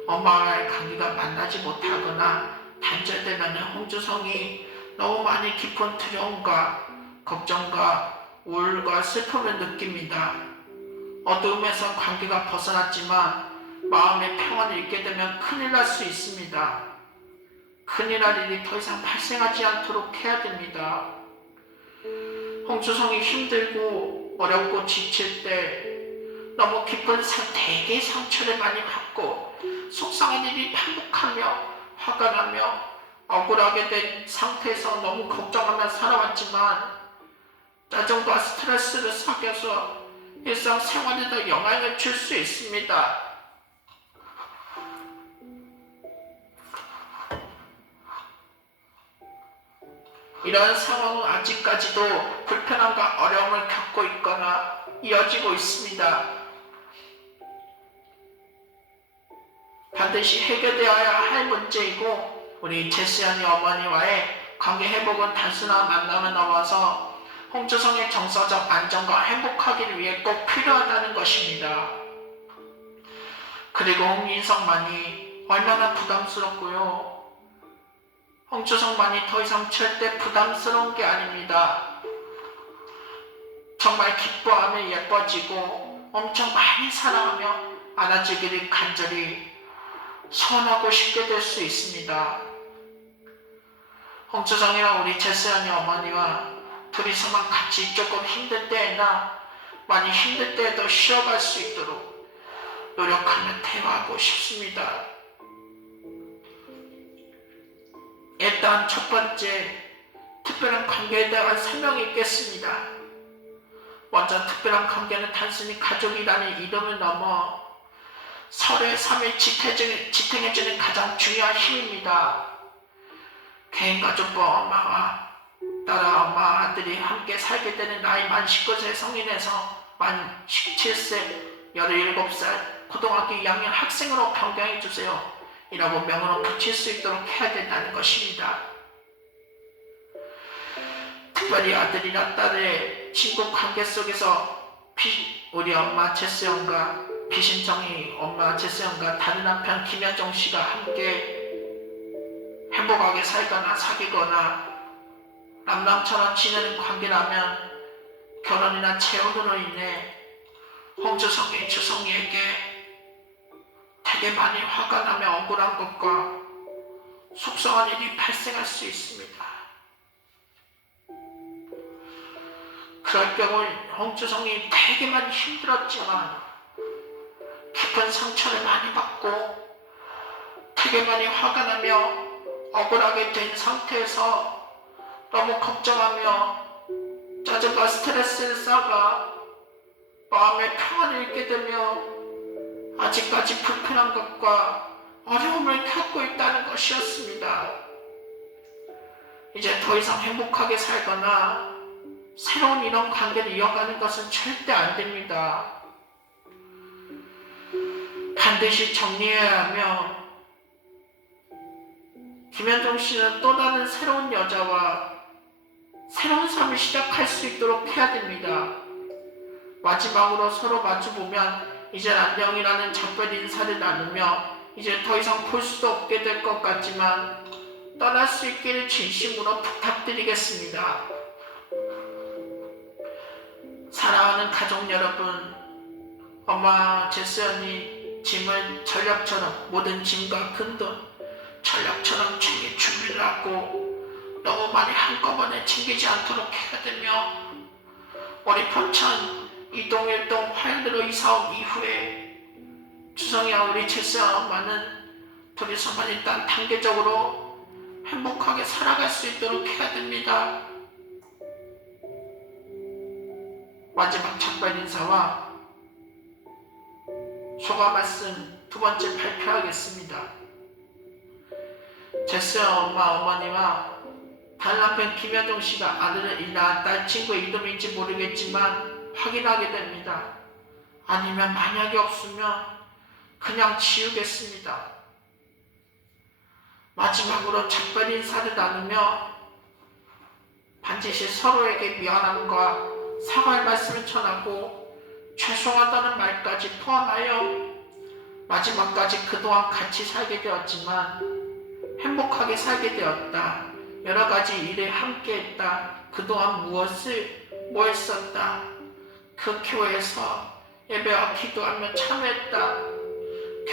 엄마와의 관계가 만나지 못하거나 단절되면 홍주성이 너무 많이 깊은 두려움과 걱정과 우울과 슬픔을 느낍니다. 어두움에서 관계가 벗어났지만 마음의 평안을 잃게 되면 큰일 날 수 있습니다. 큰일 날 일이 더 이상 발생하지 않도록 해야 됩니다. 홍주성이 힘들고 어렵고 지칠 때 너무 깊은 대개의 상처를 많이 받고 속상한 일이 반복하며 화가 나며 억울하게 된 상태에서 너무 걱정하며 살아왔지만 짜증과 스트레스를 섞여서 일상생활에도 영향을 줄 수 있습니다. 이러한 상황은 아직까지도 불편함과 어려움을 겪고 있거나 이어지고 있습니다. 반드시 해결되어야 할 문제이고 우리 제수연이 어머니와의 관계 회복은 단순한 만남을 넘어서 홍주성의 정서적 안정과 행복하기를 위해 꼭 필요하다는 것입니다. 그리고 홍인성만이 얼마나 부담스럽고요. 홍주성만이 더 이상 절대 부담스러운 게 아닙니다. 정말 기뻐하며 예뻐지고 엄청 많이 사랑하며 안아주기를 간절히 소원하고 싶게 될 수 있습니다. 홍주성이랑 우리 제수연이 어머니와 둘이서만 같이 조금 힘들 때나 많이 힘들 때에도 쉬어갈 수 있도록 노력하며 대화하고 싶습니다. 일단 첫 번째, 특별한 관계에 대한 설명이 있겠습니다. 먼저 특별한 관계는 단순히 가족이라는 이름을 넘어 서로의 삶을 지탱해주는 가장 중요한 힘입니다. 개인가족과 엄마와 딸아, 엄마, 아들이 함께 살게 되는 나이 만 19세 성인에서 만 17세, 17살, 고등학교 2학년 학생으로 변경해주세요. 이라고 명으로 붙일 수 있도록 해야 된다는 것입니다. 특별히 아들이나 딸의 친구 관계 속에서 우리 엄마 제수영과 비신정이 엄마 제수영과 다른 남편 김현정 씨가 함께 행복하게 살거나 사귀거나 남남처럼 지내는 관계라면 결혼이나 재혼으로 인해 홍주성이 주성이에게 되게 많이 화가 나며 억울한 것과 속상한 일이 발생할 수 있습니다. 그럴 경우 홍주성이 되게 많이 힘들었지만 깊은 상처를 많이 받고 되게 많이 화가 나며 억울하게 된 상태에서 너무 걱정하며 짜증과 스트레스를 쌓아 마음의 평안을 잃게 되며 아직까지 불편한 것과 어려움을 겪고 있다는 것이었습니다. 이제 더 이상 행복하게 살거나 새로운 이런 관계를 이어가는 것은 절대 안 됩니다. 반드시 정리해야 하며 김현정 씨는 또 다른 새로운 여자와 새로운 삶을 시작할 수 있도록 해야 됩니다. 마지막으로 서로 마주보면 이제 안녕이라는 작별 인사를 나누며 이제 더 이상 볼 수도 없게 될 것 같지만 떠날 수 있기를 진심으로 부탁드리겠습니다. 사랑하는 가족 여러분, 엄마 제스 언니 짐을 전략처럼 모든 짐과 큰돈 전략처럼 챙길 준비를 하고 너무 많이 한꺼번에 챙기지 않도록 해야 되며 우리 포천 이동일동 화양대로 이사온 이후에 주성이와 우리 제스와 엄마는 둘이서만 일단 단계적으로 행복하게 살아갈 수 있도록 해야 됩니다. 마지막 작별 인사와 소감 말씀 두 번째 발표하겠습니다. 제스의 어머니와 다른 남편 김현정 씨가 아들을 잃나 딸 친구의 이름인지 모르겠지만 확인하게 됩니다. 아니면 만약에 없으면 그냥 지우겠습니다. 마지막으로 작별 인사를 나누며 반드시 서로에게 미안함과 사과의 말씀을 전하고 죄송하다는 말까지 포함하여 마지막까지 그동안 같이 살게 되었지만 행복하게 살게 되었다. 여러 가지 일에 함께했다. 그동안 뭐 했었다. 그 교회에서 예배와 기도하며 참여했다.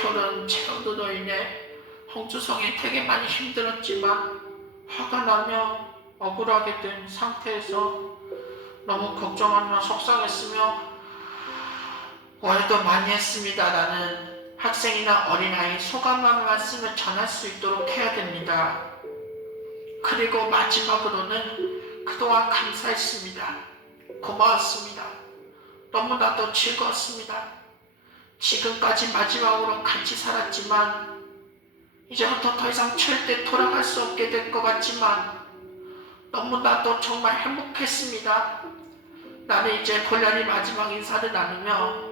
결혼 제도로 인해 홍주성이 되게 많이 힘들었지만 화가 나며 억울하게 된 상태에서 너무 걱정하며 속상했으며 오해도 많이 했습니다. 라는 학생이나 어린아이 소감한 말씀을 전할 수 있도록 해야 됩니다. 그리고 마지막으로는 그동안 감사했습니다. 고마웠습니다. 너무나도 즐거웠습니다. 지금까지 마지막으로 같이 살았지만 이제부터 더 이상 절대 돌아갈 수 없게 될 것 같지만 너무나도 정말 행복했습니다. 나는 이제 본연이 마지막 인사를 나누며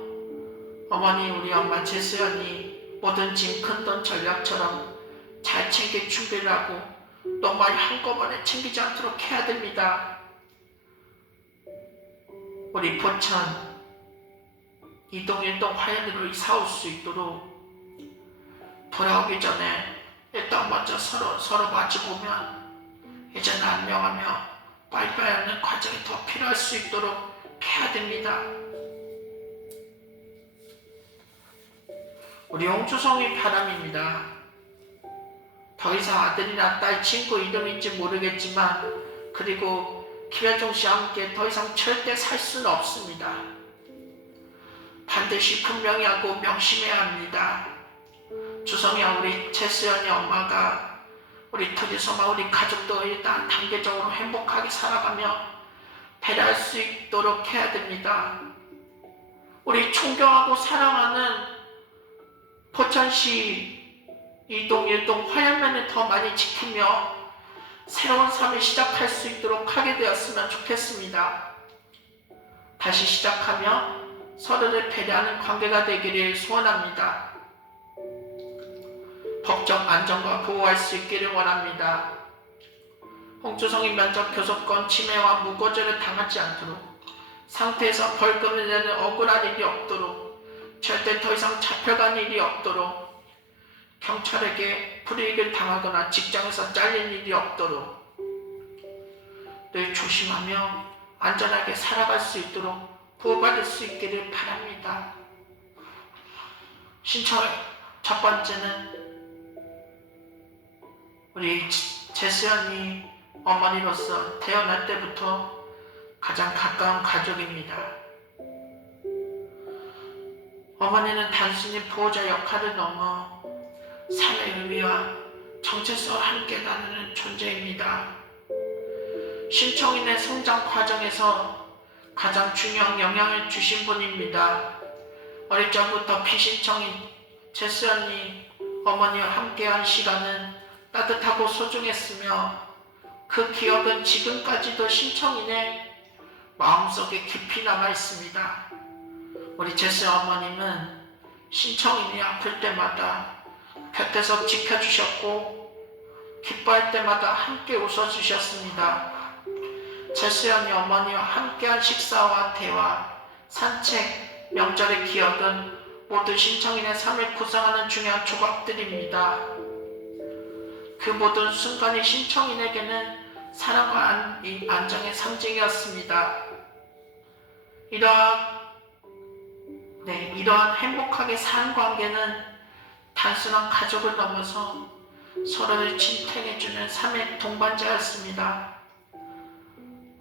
어머니 우리 엄마 제스 언니 모든 짐 큰 돈 전략처럼 잘 챙길 준비를 하고 너무 많이 한꺼번에 챙기지 않도록 해야 됩니다. 우리 포천 이동일동 화양으로 이사 올 수 있도록 돌아오기 전에 일단 먼저 서로 마주보면 이제는 안녕하며 바이바이 하는 과정이 더 필요할 수 있도록 해야 됩니다. 우리 홍주성의 바람입니다. 더 이상 아들이나 딸 친구 이름인지 모르겠지만 그리고 김현정 씨와 함께 더 이상 절대 살 수는 없습니다. 반드시 분명히 하고 명심해야 합니다. 주성이와 우리 제스 언니 엄마가 우리 터지서마 우리 가족도 일단 단계적으로 행복하게 살아가며 배려할 수 있도록 해야 됩니다. 우리 존경하고 사랑하는 포천시 이동일동 화양면을 더 많이 지키며 새로운 삶을 시작할 수 있도록 하게 되었으면 좋겠습니다. 다시 시작하며 서로를 배려하는 관계가 되기를 소원합니다. 법적 안전과 보호할 수 있기를 원합니다. 홍주성이 면접 교섭권 침해와 무고죄를 당하지 않도록 상태에서 벌금을 내는 억울한 일이 없도록 절대 더 이상 잡혀간 일이 없도록 경찰에게 불이익을 당하거나 직장에서 잘린 일이 없도록 늘 조심하며 안전하게 살아갈 수 있도록 보호받을 수 있기를 바랍니다. 신청의 첫 번째는 우리 제스 언니 어머니로서 태어날 때부터 가장 가까운 가족입니다. 어머니는 단순히 보호자 역할을 넘어 삶의 의미와 정체성을 함께 나누는 존재입니다. 신청인의 성장 과정에서 가장 중요한 영향을 주신 분입니다. 어릴 적부터 비신청인 제스 언니 어머니와 함께한 시간은 따뜻하고 소중했으며 그 기억은 지금까지도 신청인의 마음속에 깊이 남아있습니다. 우리 제스 어머님은 신청인이 아플 때마다 곁에서 지켜주셨고 기뻐할 때마다 함께 웃어주셨습니다. 제수연이 어머니와 함께한 식사와 대화, 산책, 명절의 기억은 모두 신청인의 삶을 구성하는 중요한 조각들입니다. 그 모든 순간이 신청인에게는 사랑과 안정의 상징이었습니다. 이러한 행복하게 산 관계는 단순한 가족을 넘어서 서로를 지탱해주는 삶의 동반자였습니다.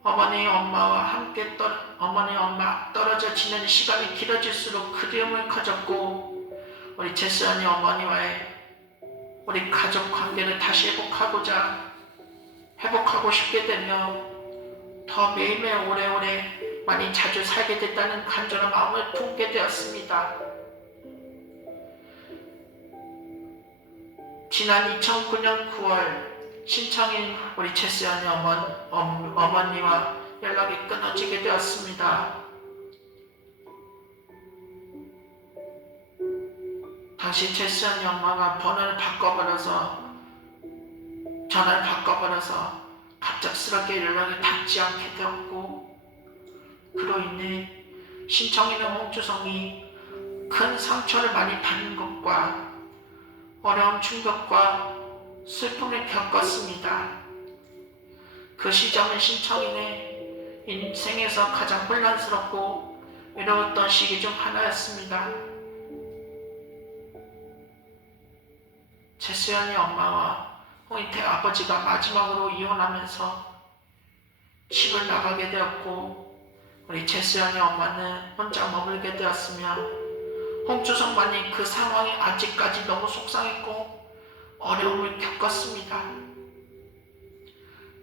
어머니, 엄마 떨어져 지내는 시간이 길어질수록 그리움은 커졌고, 우리 제수연이 어머니와의 우리 가족 관계를 다시 회복하고 싶게 되며 더 매일매일 오래오래 많이 자주 살게 됐다는 간절한 마음을 품게 되었습니다. 지난 2009년 9월 신청인 우리 제수연의 어머니와 연락이 끊어지게 되었습니다. 당시 제수연의 엄마가 전화를 바꿔버려서 갑작스럽게 연락이 닿지 않게 되었고, 그로 인해 신청인의 홍주성이 큰 상처를 많이 받는 것과 어려운 충격과 슬픔을 겪었습니다. 그 시점은 신청인의 인생에서 가장 혼란스럽고 외로웠던 시기 중 하나였습니다. 제수연이 엄마와 홍인태 아버지가 마지막으로 이혼하면서 집을 나가게 되었고, 우리 제수연의 엄마는 혼자 머물게 되었으며, 홍주성만이 그 상황이 아직까지 너무 속상했고 어려움을 겪었습니다.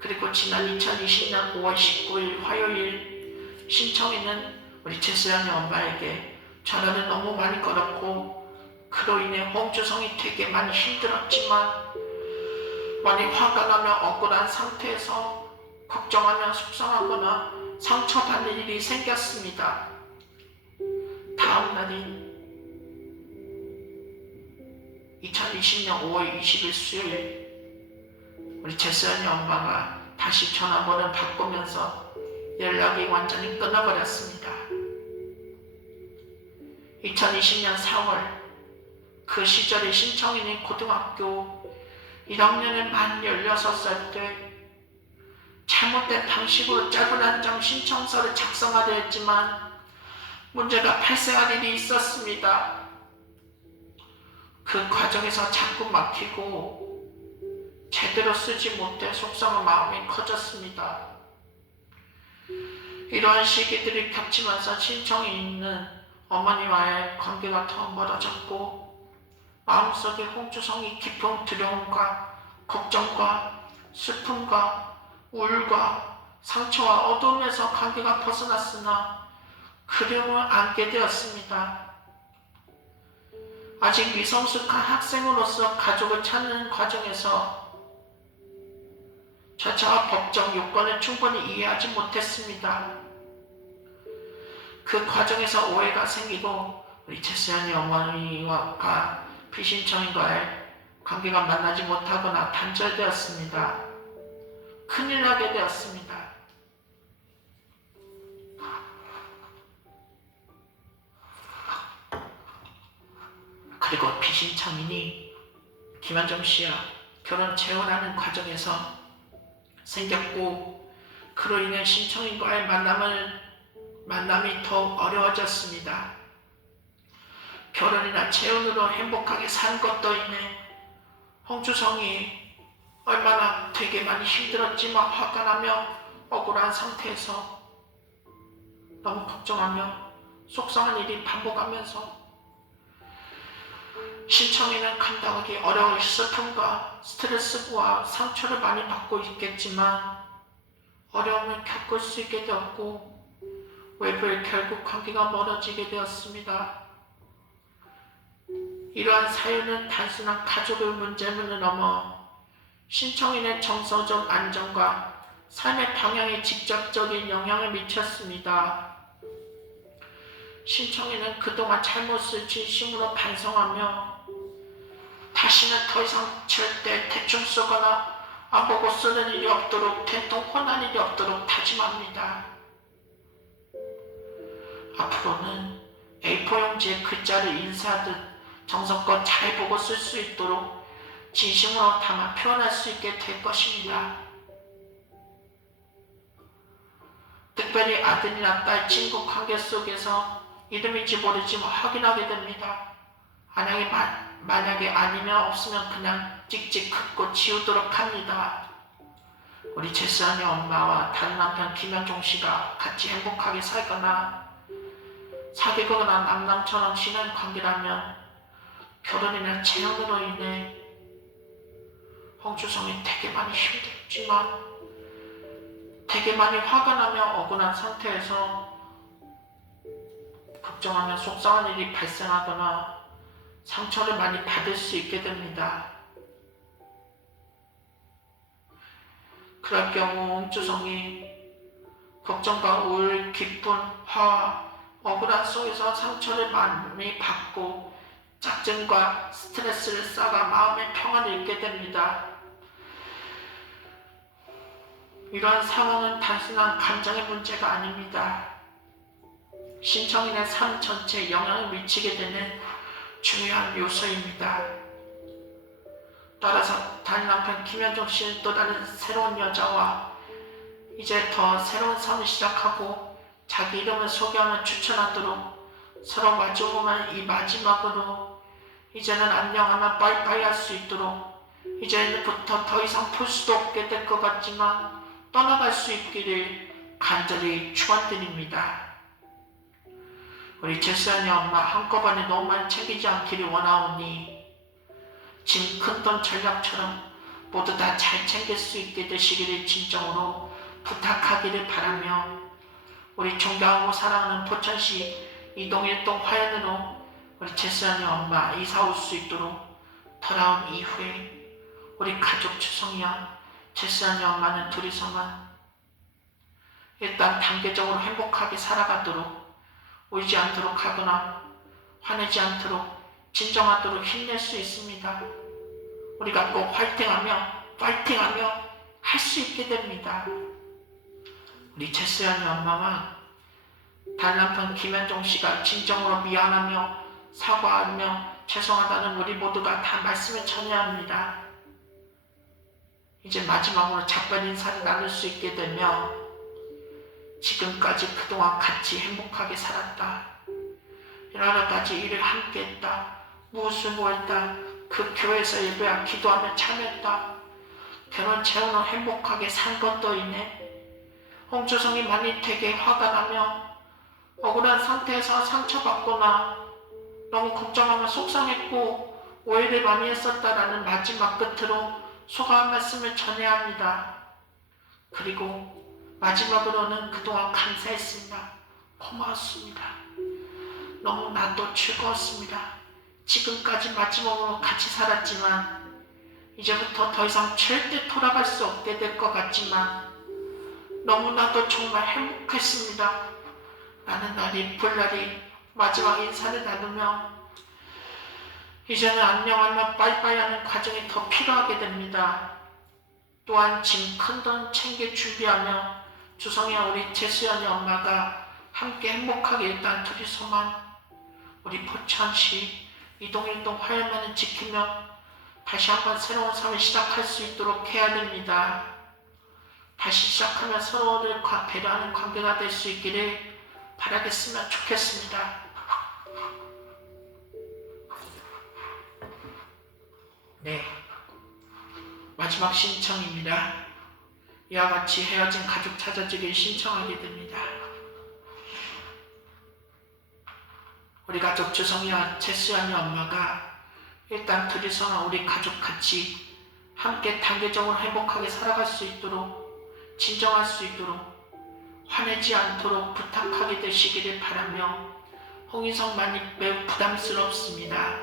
그리고 지난 2020년 5월 19일 화요일, 신청인은 우리 제수연의 엄마에게 전화를 너무 많이 걸었고, 그로 인해 홍주성이 되게 많이 힘들었지만 많이 화가 나며 억울한 상태에서 걱정하며 속상하거나 상처받는 일이 생겼습니다. 다음 날인 2020년 5월 20일 수요일, 우리 제수연의 엄마가 다시 전화번호를 바꾸면서 연락이 완전히 끊어버렸습니다. 2020년 4월, 그 시절에 신청인이 고등학교 1학년에 만 16살 때 잘못된 방식으로 짧은 한 장 신청서를 작성하려 했지만 문제가 발생할 일이 있었습니다. 그 과정에서 자꾸 막히고 제대로 쓰지 못해 속상한 마음이 커졌습니다. 이러한 시기들이 겹치면서 신청인은 어머니와의 관계가 더 멀어졌고, 마음속에 홍주성이 깊은 두려움과 걱정과 슬픔과 우울과 상처와 어두움에서 관계가 벗어났으나 그리움을 안게 되었습니다. 아직 미성숙한 학생으로서 가족을 찾는 과정에서 절차와 법적 요건을 충분히 이해하지 못했습니다. 그 과정에서 오해가 생기고 우리 제수연의 어머니와 피신청인과의 관계가 만나지 못하거나 단절되었습니다. 큰일 나게 되었습니다. 그리고 피신청인이 김한정 씨와 결혼 재혼하는 과정에서 생겼고, 그로 인해 신청인과의 만남이 더욱 어려워졌습니다. 결혼이나 재혼으로 행복하게 산 것도 인해 홍주성이 얼마나 되게 많이 힘들었지만 화가 나며 억울한 상태에서 너무 걱정하며 속상한 일이 반복하면서 신청인은 감당하기 어려운 슬픔과 스트레스와 상처를 많이 받고 있겠지만 어려움을 겪을 수 있게 되었고, 외부에 결국 관계가 멀어지게 되었습니다. 이러한 사유는 단순한 가족의 문제만을 넘어 신청인의 정서적 안정과 삶의 방향에 직접적인 영향을 미쳤습니다. 신청이는 그동안 잘못을 진심으로 반성하며 다시는 더 이상 절대 대충 쓰거나 안 보고 쓰는 일이 없도록 된통 혼난 일이 없도록 다짐합니다. 앞으로는 A4 용지에 글자를 인쇄하듯 정성껏 잘 보고 쓸 수 있도록 진심으로 담아 표현할 수 있게 될 것입니다. 특별히 아들이나 딸, 친구 관계 속에서 이름인지 모르지만 확인하게 됩니다. 만약에 아니면 없으면 그냥 찍찍 긋고 지우도록 합니다. 우리 제스언니 엄마와 다른 남편 김현종 씨가 같이 행복하게 살거나 사귀거나 남남처럼 친한 관계라면 결혼이나 재혼으로 인해 홍주성이 되게 많이 힘들지만 되게 많이 화가 나며 억울한 상태에서 걱정하며 속상한 일이 발생하거나 상처를 많이 받을 수 있게 됩니다. 그럴 경우 홍주성이 걱정과 우울, 기쁨, 화와 억울한 속에서 상처를 많이 받고 짜증과 스트레스를 쌓아 마음의 평안을 잃게 됩니다. 이러한 상황은 단순한 감정의 문제가 아닙니다. 신청인의 삶 전체에 영향을 미치게 되는 중요한 요소입니다. 따라서 다른 남편 김현종 씨는 또 다른 새로운 여자와 이제 더 새로운 삶을 시작하고 자기 이름을 소개하며 추천하도록 서로 마주보면 이 마지막으로 이제는 안녕하며 빠이빠이 할 수 있도록 이제부터 더 이상 볼 수도 없게 될 것 같지만 떠나갈 수 있기를 간절히 축원드립니다. 우리 제스언니 엄마 한꺼번에 너무 많이 챙기지 않기를 원하오니 짐 큰 돈 전략처럼 모두 다 잘 챙길 수 있게 되시기를 진정으로 부탁하기를 바라며 우리 존경하고 사랑하는 포천시 이동일동 화연으로 우리 제스언니 엄마 이사 올 수 있도록 돌아온 이후에 우리 가족 추성이와 제스언니 엄마는 둘이서만 일단 단계적으로 행복하게 살아가도록 울지 않도록 하거나 화내지 않도록 진정하도록 힘낼 수 있습니다. 우리가 꼭 파이팅하며 할 수 있게 됩니다. 우리 제스언니 엄마와 다른 남편 김현종 씨가 진정으로 미안하며 사과하며 죄송하다는 우리 모두가 다 말씀을 전해야 합니다. 이제 마지막으로 작별 인사를 나눌 수 있게 되며 지금까지 그동안 같이 행복하게 살았다. 여러 가지 일을 함께 했다. 무엇을 모았다. 그 교회에서 예배와 기도하며 참여했다. 결혼 재혼을 행복하게 산 것도 인해 홍주성이 많이 되게 화가 나며 억울한 상태에서 상처받거나 너무 걱정하며 속상했고 오해를 많이 했었다라는 마지막 끝으로 소감 말씀을 전해야 합니다. 그리고 마지막으로는 그동안 감사했습니다. 고마웠습니다. 너무나도 즐거웠습니다. 지금까지 마지막으로 같이 살았지만 이제부터 더 이상 절대 돌아갈 수 없게 될 것 같지만 너무나도 정말 행복했습니다. 라는 날이 불날이 마지막 인사를 나누며 이제는 안녕하며 빠이빠이 하는 과정이 더 필요하게 됩니다. 또한 짐 큰 돈 챙길 준비하며 주성이와 우리 제스언니 엄마가 함께 행복하게 일단 둘이서만 우리 포천시 이동일동 화열만을 지키며 다시 한번 새로운 삶을 시작할 수 있도록 해야 됩니다. 다시 시작하며 서로를 배려하는 관계가 될 수 있기를 바라겠으면 좋겠습니다. 네, 마지막 신청입니다. 이와 같이 헤어진 가족 찾아주길 신청하게 됩니다. 우리 가족 주성이와 제스언니 엄마가 일단 둘이서 우리 가족 같이 함께 단계적으로 행복하게 살아갈 수 있도록 진정할 수 있도록 화내지 않도록 부탁하게 되시기를 바라며 홍인성만이 매우 부담스럽습니다.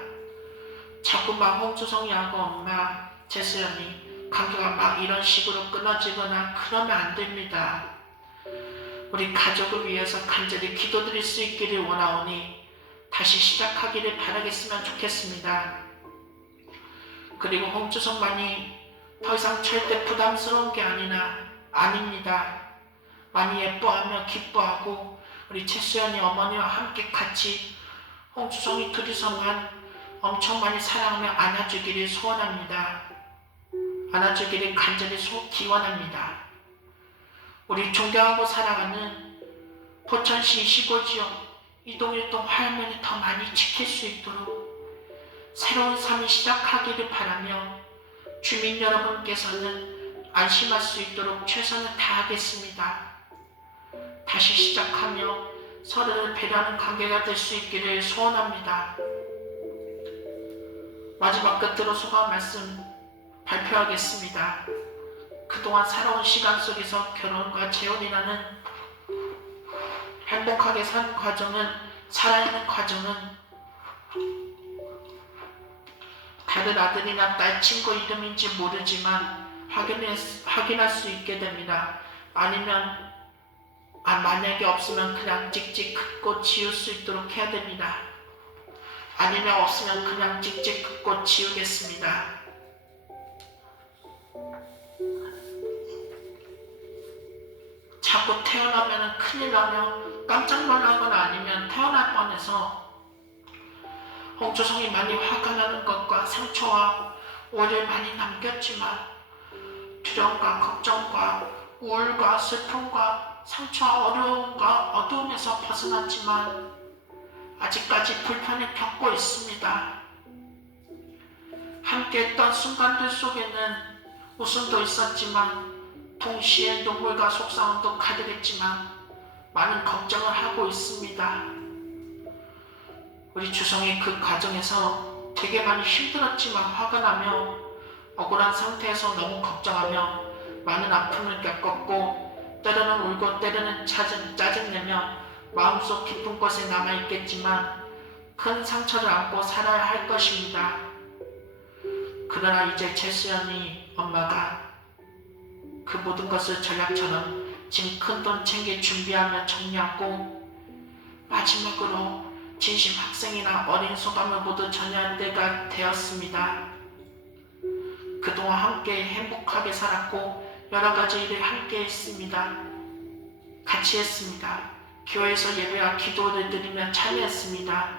자꾸만 홍주성이하고 엄마 제스언니 관계가 막 이런 식으로 끊어지거나 그러면 안 됩니다. 우리 가족을 위해서 간절히 기도드릴 수 있기를 원하오니 다시 시작하기를 바라겠으면 좋겠습니다. 그리고 홍주성만이 더 이상 절대 부담스러운 게 아닙니다. 많이 예뻐하며 기뻐하고 우리 최수연이 어머니와 함께 같이 홍주성이 둘이서만 엄청 많이 사랑하며 안아주기를 소원합니다. 안아주기를 간절히 기원합니다. 우리 존경하고 사랑하는 포천시 시골지역 이동일동 화양면을 더 많이 지킬 수 있도록 새로운 삶을 시작하기를 바라며 주민 여러분께서는 안심할 수 있도록 최선을 다하겠습니다. 다시 시작하며 서로를 배려하는 관계가 될 수 있기를 소원합니다. 마지막 끝으로 소감 말씀 발표하겠습니다. 그동안 살아온 시간 속에서 결혼과 재혼이라는 행복하게 사는 과정은, 살아있는 과정은 다른 아들이나 딸 친구 이름인지 모르지만 확인할 수 있게 됩니다. 만약에 없으면 그냥 찍찍 긋고 지울 수 있도록 해야 됩니다. 아니면 없으면 그냥 찍찍 긋고 지우겠습니다. 자꾸 태어나면 큰일 나며 깜짝 놀라거나 아니면 태어날 뻔해서 홍조성이 많이 화가 나는 것과 상처와 오해를 많이 남겼지만 두려움과 걱정과 우울과 슬픔과 상처와 어려움과 어두움에서 벗어났지만 아직까지 불편을 겪고 있습니다. 함께했던 순간들 속에는 웃음도 있었지만 동시에 눈물과 속상함도 가득했지만 많은 걱정을 하고 있습니다. 우리 주성이 그 과정에서 되게 많이 힘들었지만 화가 나며 억울한 상태에서 너무 걱정하며 많은 아픔을 겪었고 때로는 울고 때로는 짜증내며 마음속 깊은 곳에 남아있겠지만 큰 상처를 안고 살아야 할 것입니다. 그러나 이제 최수연이 엄마가 그 모든 것을 전략처럼 지금 큰돈 챙길 준비하며 정리하고 마지막으로 진심 학생이나 어린 소감을 모두 전해할 때가 되었습니다. 그동안 함께 행복하게 살았고 여러 가지 일을 함께 했습니다. 같이 했습니다. 교회에서 예배와 기도를 드리며 참여했습니다.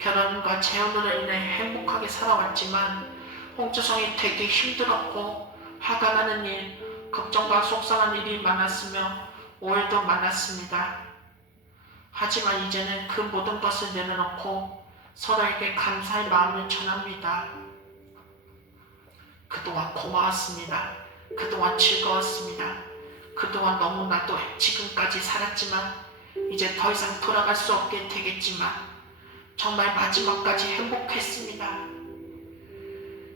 결혼과 재혼으로 인해 행복하게 살아왔지만 홍주성이 되게 힘들었고 화가 나는 일, 걱정과 속상한 일이 많았으며 오해도 많았습니다. 하지만 이제는 그 모든 것을 내려놓고 서로에게 감사의 마음을 전합니다. 그동안 고마웠습니다. 그동안 즐거웠습니다. 그동안 너무나도 지금까지 살았지만 이제 더 이상 돌아갈 수 없게 되겠지만 정말 마지막까지 행복했습니다.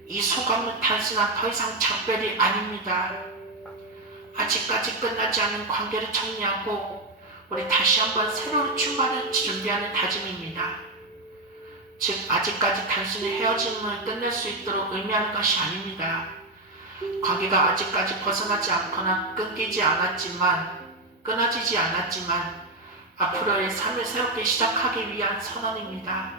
이 소감은 단순한 더 이상 작별이 아닙니다. 아직까지 끝나지 않은 관계를 정리하고 우리 다시 한번 새로운 출발을 준비하는 다짐입니다. 즉 아직까지 단순히 헤어짐을 끝낼 수 있도록 의미하는 것이 아닙니다. 관계가 아직까지 벗어나지 않거나 끊어지지 않았지만 앞으로의 삶을 새롭게 시작하기 위한 선언입니다.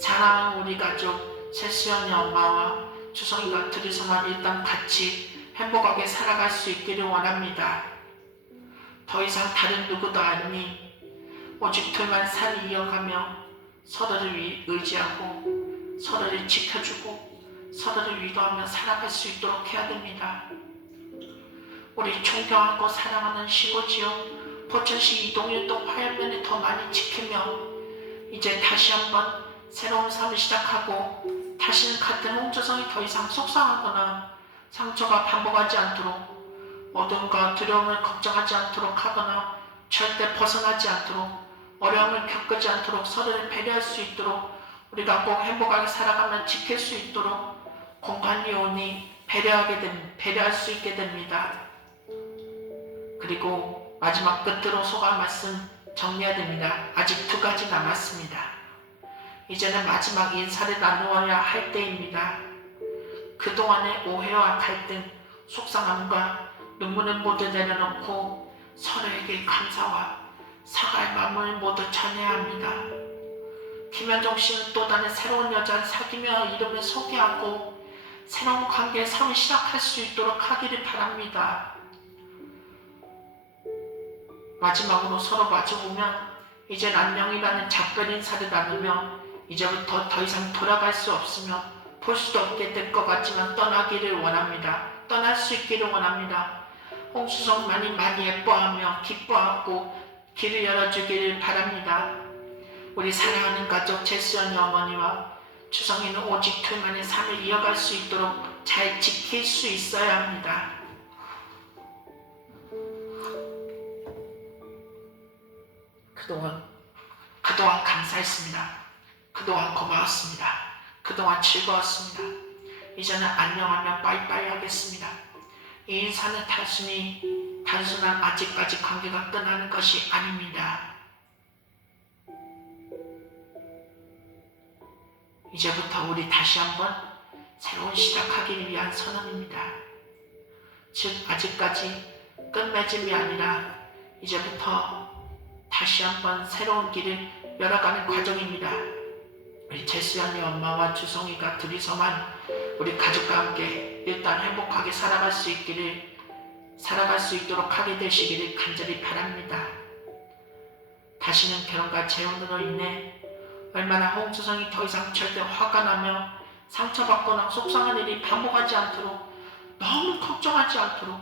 사랑하는 우리 가족 최수연이 엄마와 주성이가 둘이서만 일단 같이 행복하게 살아갈 수 있기를 원합니다. 더 이상 다른 누구도 아니니 오직 둘만 삶을 이어가며 서로를 의지하고 서로를 지켜주고 서로를 위로하며 살아갈 수 있도록 해야 됩니다. 우리 존경하고 사랑하는 시골지역 포천시 이동일동 화양면을 더 많이 지키며 이제 다시 한번 새로운 삶을 시작하고 다시는 같은 홍조성이 더 이상 속상하거나 상처가 반복하지 않도록 어둠과 두려움을 걱정하지 않도록 하거나 절대 벗어나지 않도록 어려움을 겪지 않도록 서로를 배려할 수 있도록 우리가 꼭 행복하게 살아가며 지킬 수 있도록 공간이 오니 배려할 수 있게 됩니다. 그리고 마지막 끝으로 소감 말씀 정리해야 됩니다. 아직 2가지 남았습니다. 이제는 마지막 인사를 나누어야 할 때입니다. 그동안의 오해와 갈등, 속상함과 눈물을 모두 내려놓고 서로에게 감사와 사과의 마음을 모두 전해야 합니다. 김현정 씨는 또 다른 새로운 여자를 사귀며 이름을 소개하고 새로운 관계의 삶을 시작할 수 있도록 하기를 바랍니다. 마지막으로 서로 마주보면 이젠 안녕이라는 작별 인사를 나누며 이제부터 더 이상 돌아갈 수 없으며 볼 수도 없게 될 것 같지만 떠나기를 원합니다. 떠날 수 있기를 원합니다. 홍수성만이 많이 예뻐하며 기뻐하고 길을 열어주기를 바랍니다. 우리 사랑하는 가족 제수연이 어머니와 주성이는 오직 둘만의 삶을 이어갈 수 있도록 잘 지킬 수 있어야 합니다. 그동안 감사했습니다. 그동안 고마웠습니다. 그동안 즐거웠습니다. 이제는 안녕하며 빠이빠이 하겠습니다. 이 인사는 단순한 아직까지 관계가 끝나는 것이 아닙니다. 이제부터 우리 다시 한번 새로운 시작하기를 위한 선언입니다. 즉 아직까지 끝맺음이 아니라 이제부터 다시 한번 새로운 길을 열어가는 과정입니다. 우리 제수연이 엄마와 주성이가 둘이서만 우리 가족과 함께 일단 행복하게 살아갈 수 있도록 하게 되시기를 간절히 바랍니다. 다시는 결혼과 재혼으로 인해 얼마나 홍주성이 더 이상 절대 화가 나며 상처받거나 속상한 일이 반복하지 않도록 너무 걱정하지 않도록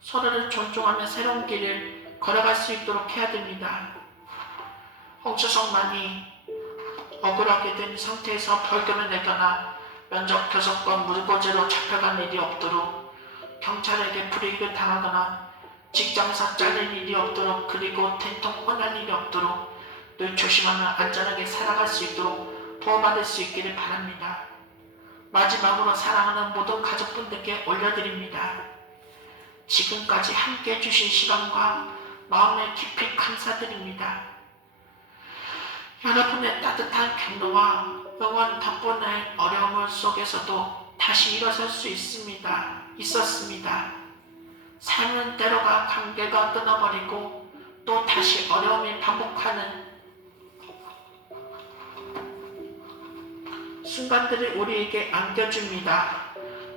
서로를 존중하며 새로운 길을 걸어갈 수 있도록 해야 됩니다. 홍주성만이 억울하게 된 상태에서 벌금을 내거나 면접 교섭권 무고죄로 잡혀간 일이 없도록 경찰에게 불이익을 당하거나 직장에서 잘린 일이 없도록 그리고 된통 혼날 일이 없도록 늘 조심하며 안전하게 살아갈 수 있도록 보호받을 수 있기를 바랍니다. 마지막으로 사랑하는 모든 가족분들께 올려드립니다. 지금까지 함께 해주신 시간과 마음의 깊이 감사드립니다. 여러분의 따뜻한 격려와 응원 덕분에 어려움 속에서도 다시 일어설 수 있었습니다. 삶은 때로가 관계가 끊어버리고 또 다시 어려움이 반복하는 순간들을 우리에게 안겨줍니다.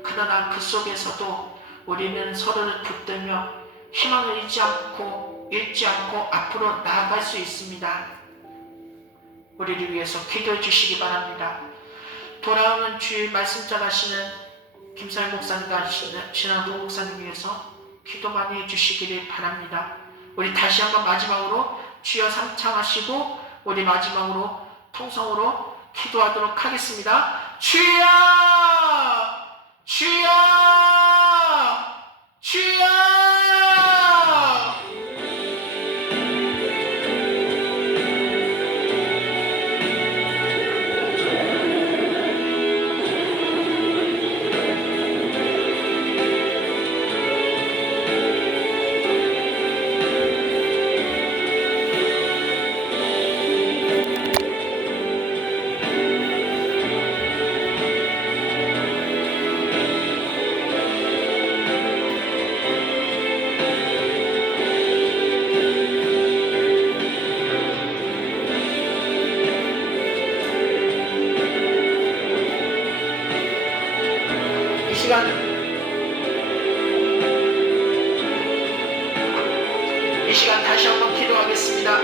그러나 그 속에서도 우리는 서로를 붙들며 희망을 잃지 않고 앞으로 나아갈 수 있습니다. 우리를 위해서 기도해 주시기 바랍니다. 돌아오는 주일 말씀 전하시는 김사일 목사님과 신한동 목사님 위해서 기도 많이 해주시기를 바랍니다. 우리 다시 한번 마지막으로 주여 삼창하시고 우리 마지막으로 통성으로 기도하도록 하겠습니다. 주여! 주여! 주여! 이 시간 다시 한번 기도하겠습니다.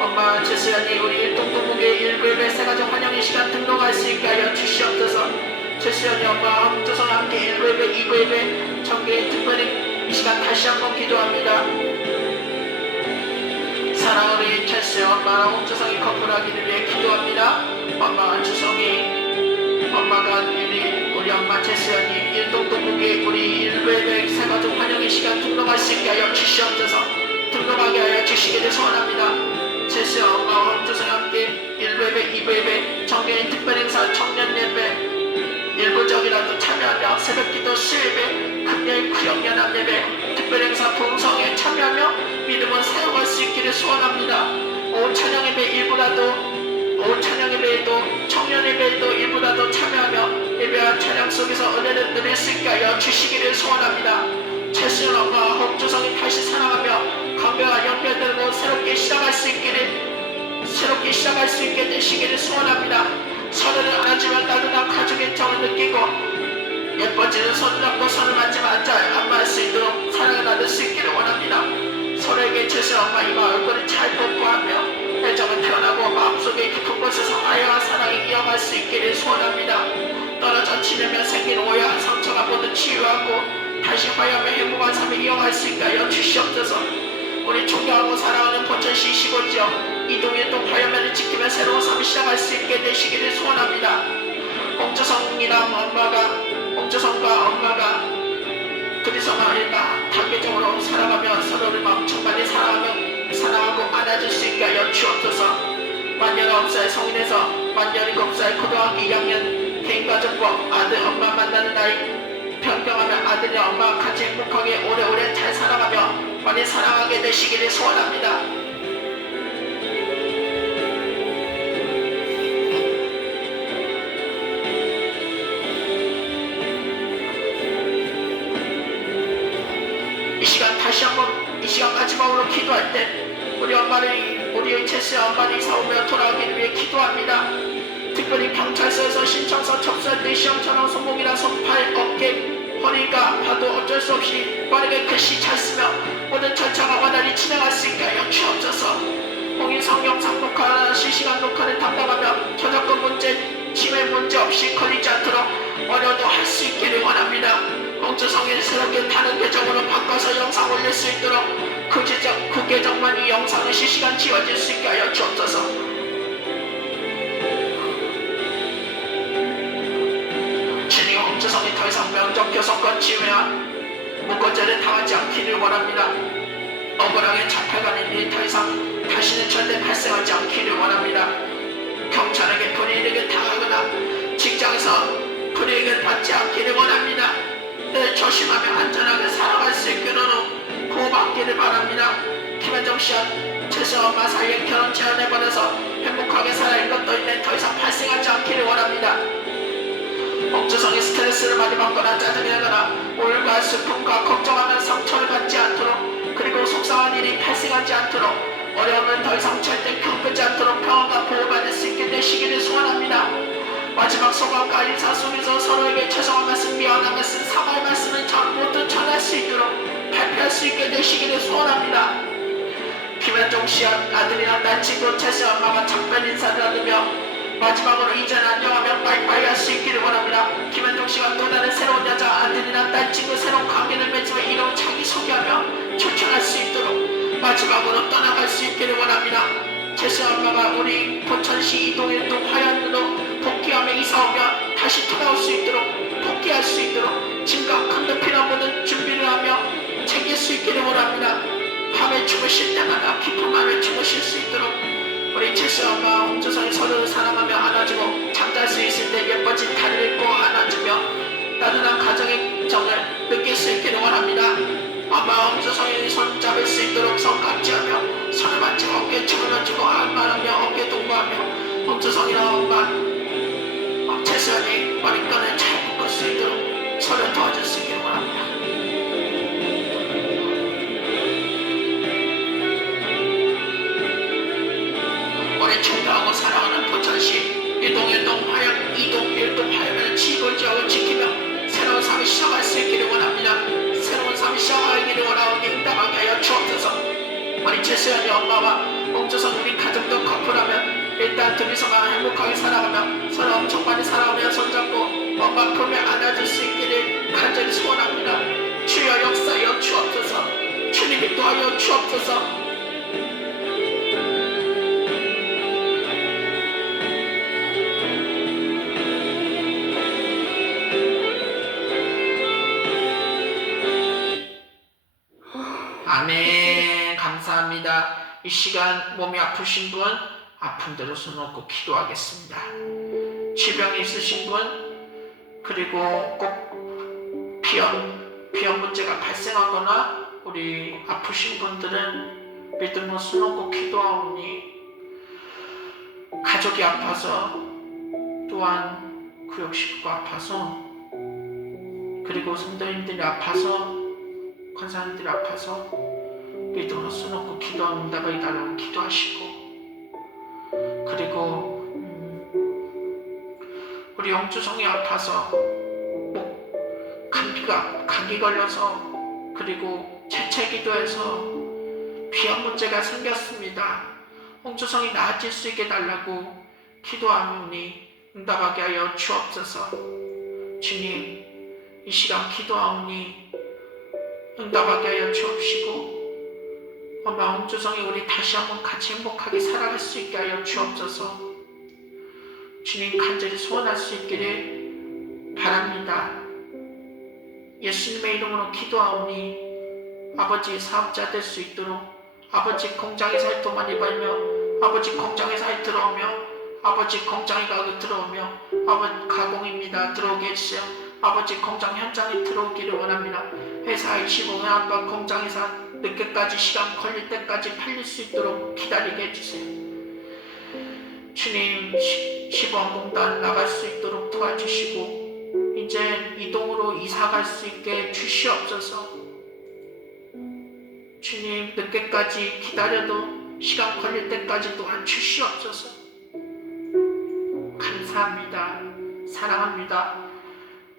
엄마 제수연이 우리 일동동목의 일부예배 새가족 환영의 시간 등록할 수 있게 하여 주시옵소서. 제수연이 엄마와 홍조성과 함께 일부예배 2부예배 정기에 특별히 이 시간 다시 한번 기도합니다. 사랑하는 제수연 엄마와 홍조성이 커플하기를 위해 기도합니다. 엄마와 주성이 엄마가 우리 엄마 제수연이 일동동목의 우리 일부예배 새가족 환영의 시간 등록할 수 있게 하여 주시옵소서. 등록하게 하여 주시기를 소원합니다. 제수연 엄마와 홍조성과 함께 1부예배 2부예배 정기인 특별행사 청년예배 일부적이라도 참여하며 새벽기도 수예배 금요일 구역연합예배 특별행사 봉성에 참여하며 믿음을 사용할 수 있기를 소원합니다. 오후 찬양예배에도 청년예배에도 일부라도 참여하며 예배와 찬양 속에서 은혜를 누릴 수 있게 하여 주시기를 소원합니다. 제수연 엄마와 홍조성이 다시 사랑하며 회개하고 새롭게 시작할 수 있게 되시기를 소원합니다. 서로를 안아주며 따뜻한 가족의 정을 느끼고 예뻐지는 손을 잡고 손을 만지며 안마할 수 있도록 사랑을 나눌 수 있기를 원합니다. 서로에게 죄송한 마음과 얼굴을 잘 뽀뽀하며 애정을 표현하고 마음속의 깊은 곳에서愛와 사랑이 이어갈 수 있기를 소원합니다. 떨어져 지내며 생긴 오해와 상처가 모두 치유하고 다시 화해하며 행복한 삶을 이어갈 수 있게 하여 주시옵소서. 우리 존경하고 사랑하는 포천시시고지요 이동일동 화해면을 지키며 새로운 삶을 시작할 수 있게 되시기를 소원합니다. 옥주성과 엄마가 둘이서 말일까 단계적으로 살아가며 서로를 마음껏 많이 사랑하고 안아줄 수 있게 하여 주옵소서. 만 19살 성인에서 만 17살 고등학교 2학년 개인가족과 아들 엄마 만나는 나이 변경하며 아들이랑 엄마와 같이 행복하게 오래오래 잘 살아가며 많이 사랑하게 되시기를 소원합니다. 이 시간 마지막으로 기도할 때 우리의 제스의 엄마를 이사오며 돌아오기를 위해 기도합니다. 특별히 경찰서에서 신청서 접수할 때 시험처럼 손목이나 손팔, 어깨, 허리가 아파도 어쩔 수 없이 빠르게 글씨 잘 쓰며 모든 절차가 원활히 진행할 수 있게 하여 주옵소서. 공인성 영상 녹화나 실시간 녹화를 담당하며 저작권 문제, 침해 문제 없이 걸리지 않도록 어려도 할 수 있기를 원합니다. 옥주성이 새롭게 다른 계정으로 바꿔서 영상 올릴 수 있도록 그 계정만 이 영상을 실시간 지워질 수 있게 하여 주옵소서. 주님, 옥주성이 더 이상 명적 교섭권 침해와 무고죄를 당하지 않기를 원합니다. 억울하게 잡혀가는 일이 더 이상 다시는 절대 발생하지 않기를 원합니다. 경찰에게 불이익을 당하거나 직장에서 불이익을 받지 않기를 원합니다. 늘 조심하며 안전하게 살아갈 수 있기로 보호받기를 바랍니다. 김현정 씨와 제수 엄마 사이에 결혼 제안해버려서 행복하게 살아갈 것도 있는데 더 이상 발생하지 않기를 원합니다. 옥주성이 스트레스를 많이 받거나 짜증이 나거나 우울과 슬픔과 걱정하며 상처를 받지 않도록 그리고 속상한 일이 발생하지 않도록 어려움을 더 이상 절대 겪지 않도록 평안과 보호받을 수 있게 되시기를 소원합니다. 마지막 소감과 인사 속에서 서로에게 죄송한 말씀, 미안한 말씀, 사과의 말씀을 모두 전할 수 있도록 발표할 수 있게 되시기를 소원합니다. 김현종 씨와 아들이랑 난 친구 제수 엄마가 작별 인사를 나누며 마지막으로 이제는 안녕하며 빠이빠이 할 수 있기를 원합니다. 김현종 씨가 또 다른 새로운 여자 아들이랑 딸 친구 새로운 관계를 맺으며 이름 자기소개하며 초청할 수 있도록 마지막으로 떠나갈 수 있기를 원합니다. 제수 엄마가 우리 포천시 이동일동 화양으로 복귀하며 이사오며 다시 돌아올 수 있도록 복귀할 수 있도록 짐과 큰 높이나 모든 준비를 하며 챙길 수 있기를 원합니다. 밤에 주무실 때마다 깊은 밤에 주무실 수 있도록 우리 제수 엄마 옥주성이 서로를 사랑하며 안아주고 잠잘 수 있을 때 예뻐진 다리를 꼭 안아주며 따뜻한 가정의 정을 느낄 수 있기를 원합니다. 엄마 옥주성이 손 잡을 수 있도록 손깍지하며 손을 만지고 어깨에 춤을 얹고 안마하며 어깨 동무하며 옥주성이랑 엄마 제수연이 머리끈을 잘 묶을 수 있도록 서로 도와줄 수 있기를 원합니다. 우리 존경하고 사랑하는 포천시 일동 화양을 지고지하고 지키며 새로운 삶을 시작할 수 있기를 원합니다. 새로운 삶을 시작하기를 원하오니 응답하게 하여 주옵소서. 우리 제수연이 엄마와 옥주성 우리 가족도 커플하면 일단 둘이서만 행복하게 살아가며 서로 엄청 많이 사랑하며 손잡고 엄마 품에 안아줄 수 있기를 간절히 소원합니다. 주여 역사하여 주옵소서. 주님이 도하여 주옵소서. 아멘. 감사합니다. 이 시간 몸이 아프신 분 아픈 대로 손 놓고 기도하겠습니다. 질병이 있으신 분 그리고 꼭 비염 문제가 발생하거나 우리 아프신 분들은 믿음으로 손 놓고 기도하오니 가족이 아파서 또한 구역식구가 아파서 그리고 성도님들이 아파서 권사님들이 아파서 믿음으로 써놓고 기도합니다. 응답을 달라고 기도하시고, 그리고 우리 영주성이 아파서 감기 걸려서, 그리고 재채기도해서 비염 문제가 생겼습니다. 홍주성이 나아질 수 있게 달라고 기도하오니 응답하게 하여 주옵소서. 주님, 이 시간 기도하오니 응답하게 하여 주옵시고, 엄마 홍주성이 우리 다시 한번 같이 행복하게 살아갈 수 있게 하여 주옵소서. 주님, 간절히 소원할 수 있기를 바랍니다. 예수님의 이름으로 기도하오니 아버지 사업자 될 수 있도록, 아버지 공장에서 일 더 많이 벌며, 아버지 공장에서 일 들어오며, 아버지 공장에 가게 들어오며, 아버지 가공입니다. 들어오게 해주세요. 아버지 공장 현장에 들어오기를 원합니다. 회사 25년 아빠 공장에서 늦게까지 시간 걸릴 때까지 팔릴 수 있도록 기다리게 해주세요. 주님, 시범공단 나갈 수 있도록 도와주시고, 이제 이동으로 이사갈 수 있게 주시옵소서. 주님, 늦게까지 기다려도 시간 걸릴 때까지 또한 주시옵소서. 감사합니다. 사랑합니다.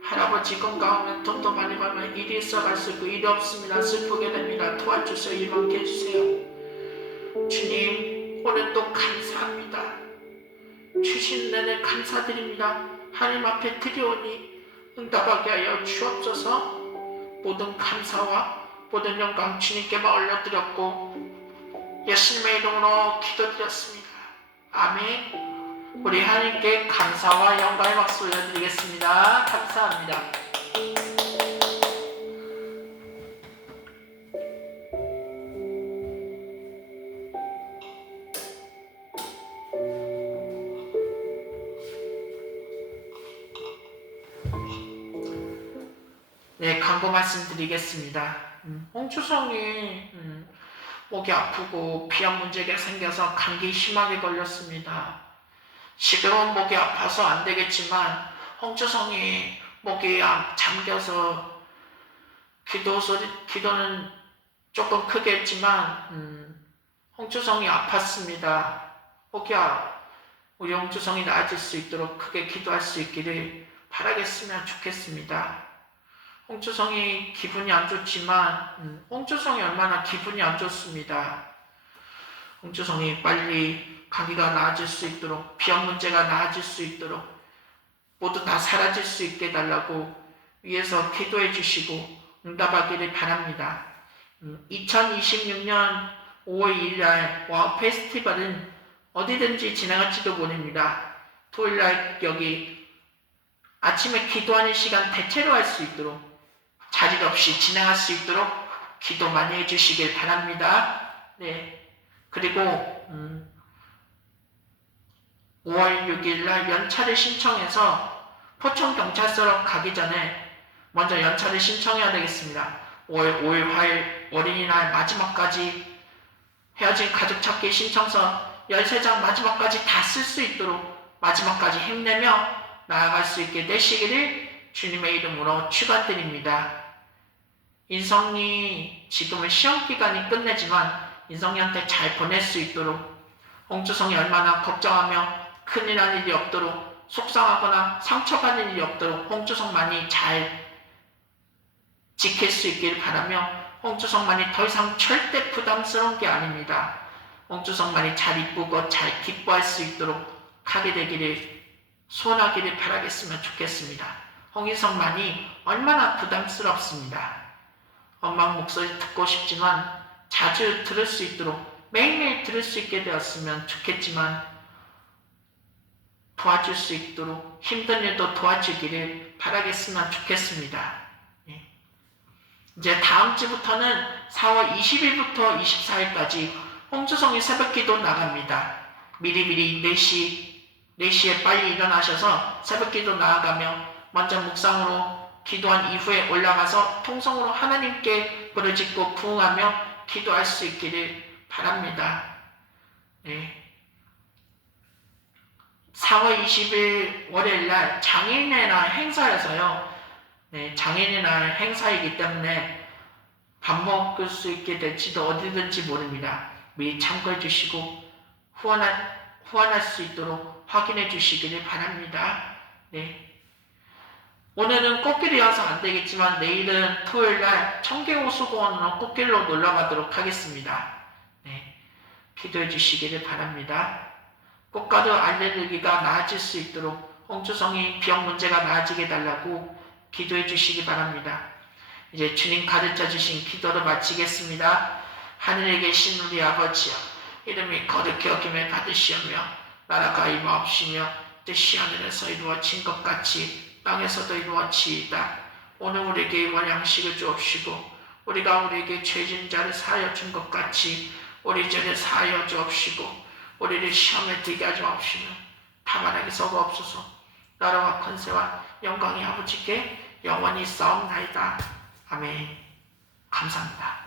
할아버지 건강하면 돈도 많이 벌면 일이 있어갈 수 있고, 일이 없습니다. 슬프게 됩니다. 도와주세요. 일만게 해주세요. 주님, 오늘도 감사합니다. 주신 은혜를 감사드립니다. 하나님 앞에 드리오니 응답하게 하여 주옵소서. 모든 감사와 모든 영광 주님께만 올려드렸고, 예수님의 이름으로 기도드렸습니다. 아멘. 우리 하나님께 감사와 영광의 박수 올려드리겠습니다. 감사합니다. 네, 광고 말씀드리겠습니다. 홍주성이 목이 아프고 비염 문제가 생겨서 감기 심하게 걸렸습니다. 지금은 목이 아파서 안 되겠지만, 홍주성이 목이 잠겨서 기도는 조금 크게 했지만, 홍주성이 아팠습니다. 우리 홍주성이 나아질 수 있도록 크게 기도할 수 있기를 바라겠으면 좋겠습니다. 홍주성이 기분이 안 좋지만, 홍주성이 얼마나 기분이 안 좋습니다. 홍주성이 빨리 감기가 나아질 수 있도록, 비염 문제가 나아질 수 있도록, 모두 다 사라질 수 있게 해달라고 위에서 기도해 주시고 응답하기를 바랍니다. 2026년 5월 2일날 와우 페스티벌은 어디든지 진행할지도 모릅니다. 토요일날 여기 아침에 기도하는 시간 대체로 할 수 있도록, 자질 없이 진행할 수 있도록 기도 많이 해주시길 바랍니다. 네. 그리고 5월 6일날 연차를 신청해서 포천경찰서로 가기 전에 먼저 연차를 신청해야 되겠습니다. 5월 5일 화요일 어린이날 마지막까지 헤어진 가족 찾기 신청서 13장 마지막까지 다 쓸 수 있도록 마지막까지 힘내며 나아갈 수 있게 되시기를 주님의 이름으로 축원드립니다. 인성이 지금은 시험기간이 끝내지만 인성이한테 잘 보낼 수 있도록, 홍주성이 얼마나 걱정하며 큰일 날 일이 없도록, 속상하거나 상처받는 일이 없도록 홍주성만이 잘 지킬 수 있기를 바라며, 홍주성만이 더 이상 절대 부담스러운 게 아닙니다. 홍주성만이 잘 이쁘고 잘 기뻐할 수 있도록 하게 되기를 소원하기를 바라겠으면 좋겠습니다. 홍인성만이 얼마나 부담스럽습니다. 엄마 목소리 듣고 싶지만 자주 들을 수 있도록, 매일매일 들을 수 있게 되었으면 좋겠지만, 도와줄 수 있도록 힘든 일도 도와주기를 바라겠으면 좋겠습니다. 이제 다음 주부터는 4월 20일부터 24일까지 홍주성이 새벽기도 나갑니다. 미리미리 4시에 빨리 일어나셔서 새벽기도 나아가며 먼저 묵상으로 기도한 이후에 올라가서 통성으로 하나님께 부르짖고 부응하며 기도할 수 있기를 바랍니다. 네. 4월 20일 월요일날 장애인의 날 행사여서요. 네, 장애인의 날 행사이기 때문에 밥 먹을 수 있게 될지도 어디든지 모릅니다. 미리 참고해 주시고 후원할 수 있도록 확인해 주시기를 바랍니다. 네. 오늘은 꽃길이 와서 안 되겠지만 내일은 토요일 날 청계호수공원으로 꽃길로 놀러 가도록 하겠습니다. 네. 기도해 주시기를 바랍니다. 꽃가루 알레르기가 나아질 수 있도록 홍주성이 병 문제가 나아지게 해달라고 기도해 주시기 바랍니다. 이제 주님 가르쳐 주신 기도를 마치겠습니다. 하늘에 계신 우리 아버지여, 이름이 거룩히 여김을 받으시오며 나라가 임하옵시며 뜻이 하늘에서 이루어진 것 같이 땅에서도 이루어지이다. 오늘 우리에게 일용 양식을 주옵시고 우리가 우리에게 죄진 자를 사하여 준 것 같이 우리 죄를 사하여 주옵시고 우리를 시험에 들게 하지 마옵시며 다만 악에서 썩어옵소서. 나라와 권세와 영광이 아버지께 영원히 싸움나이다. 아멘. 감사합니다.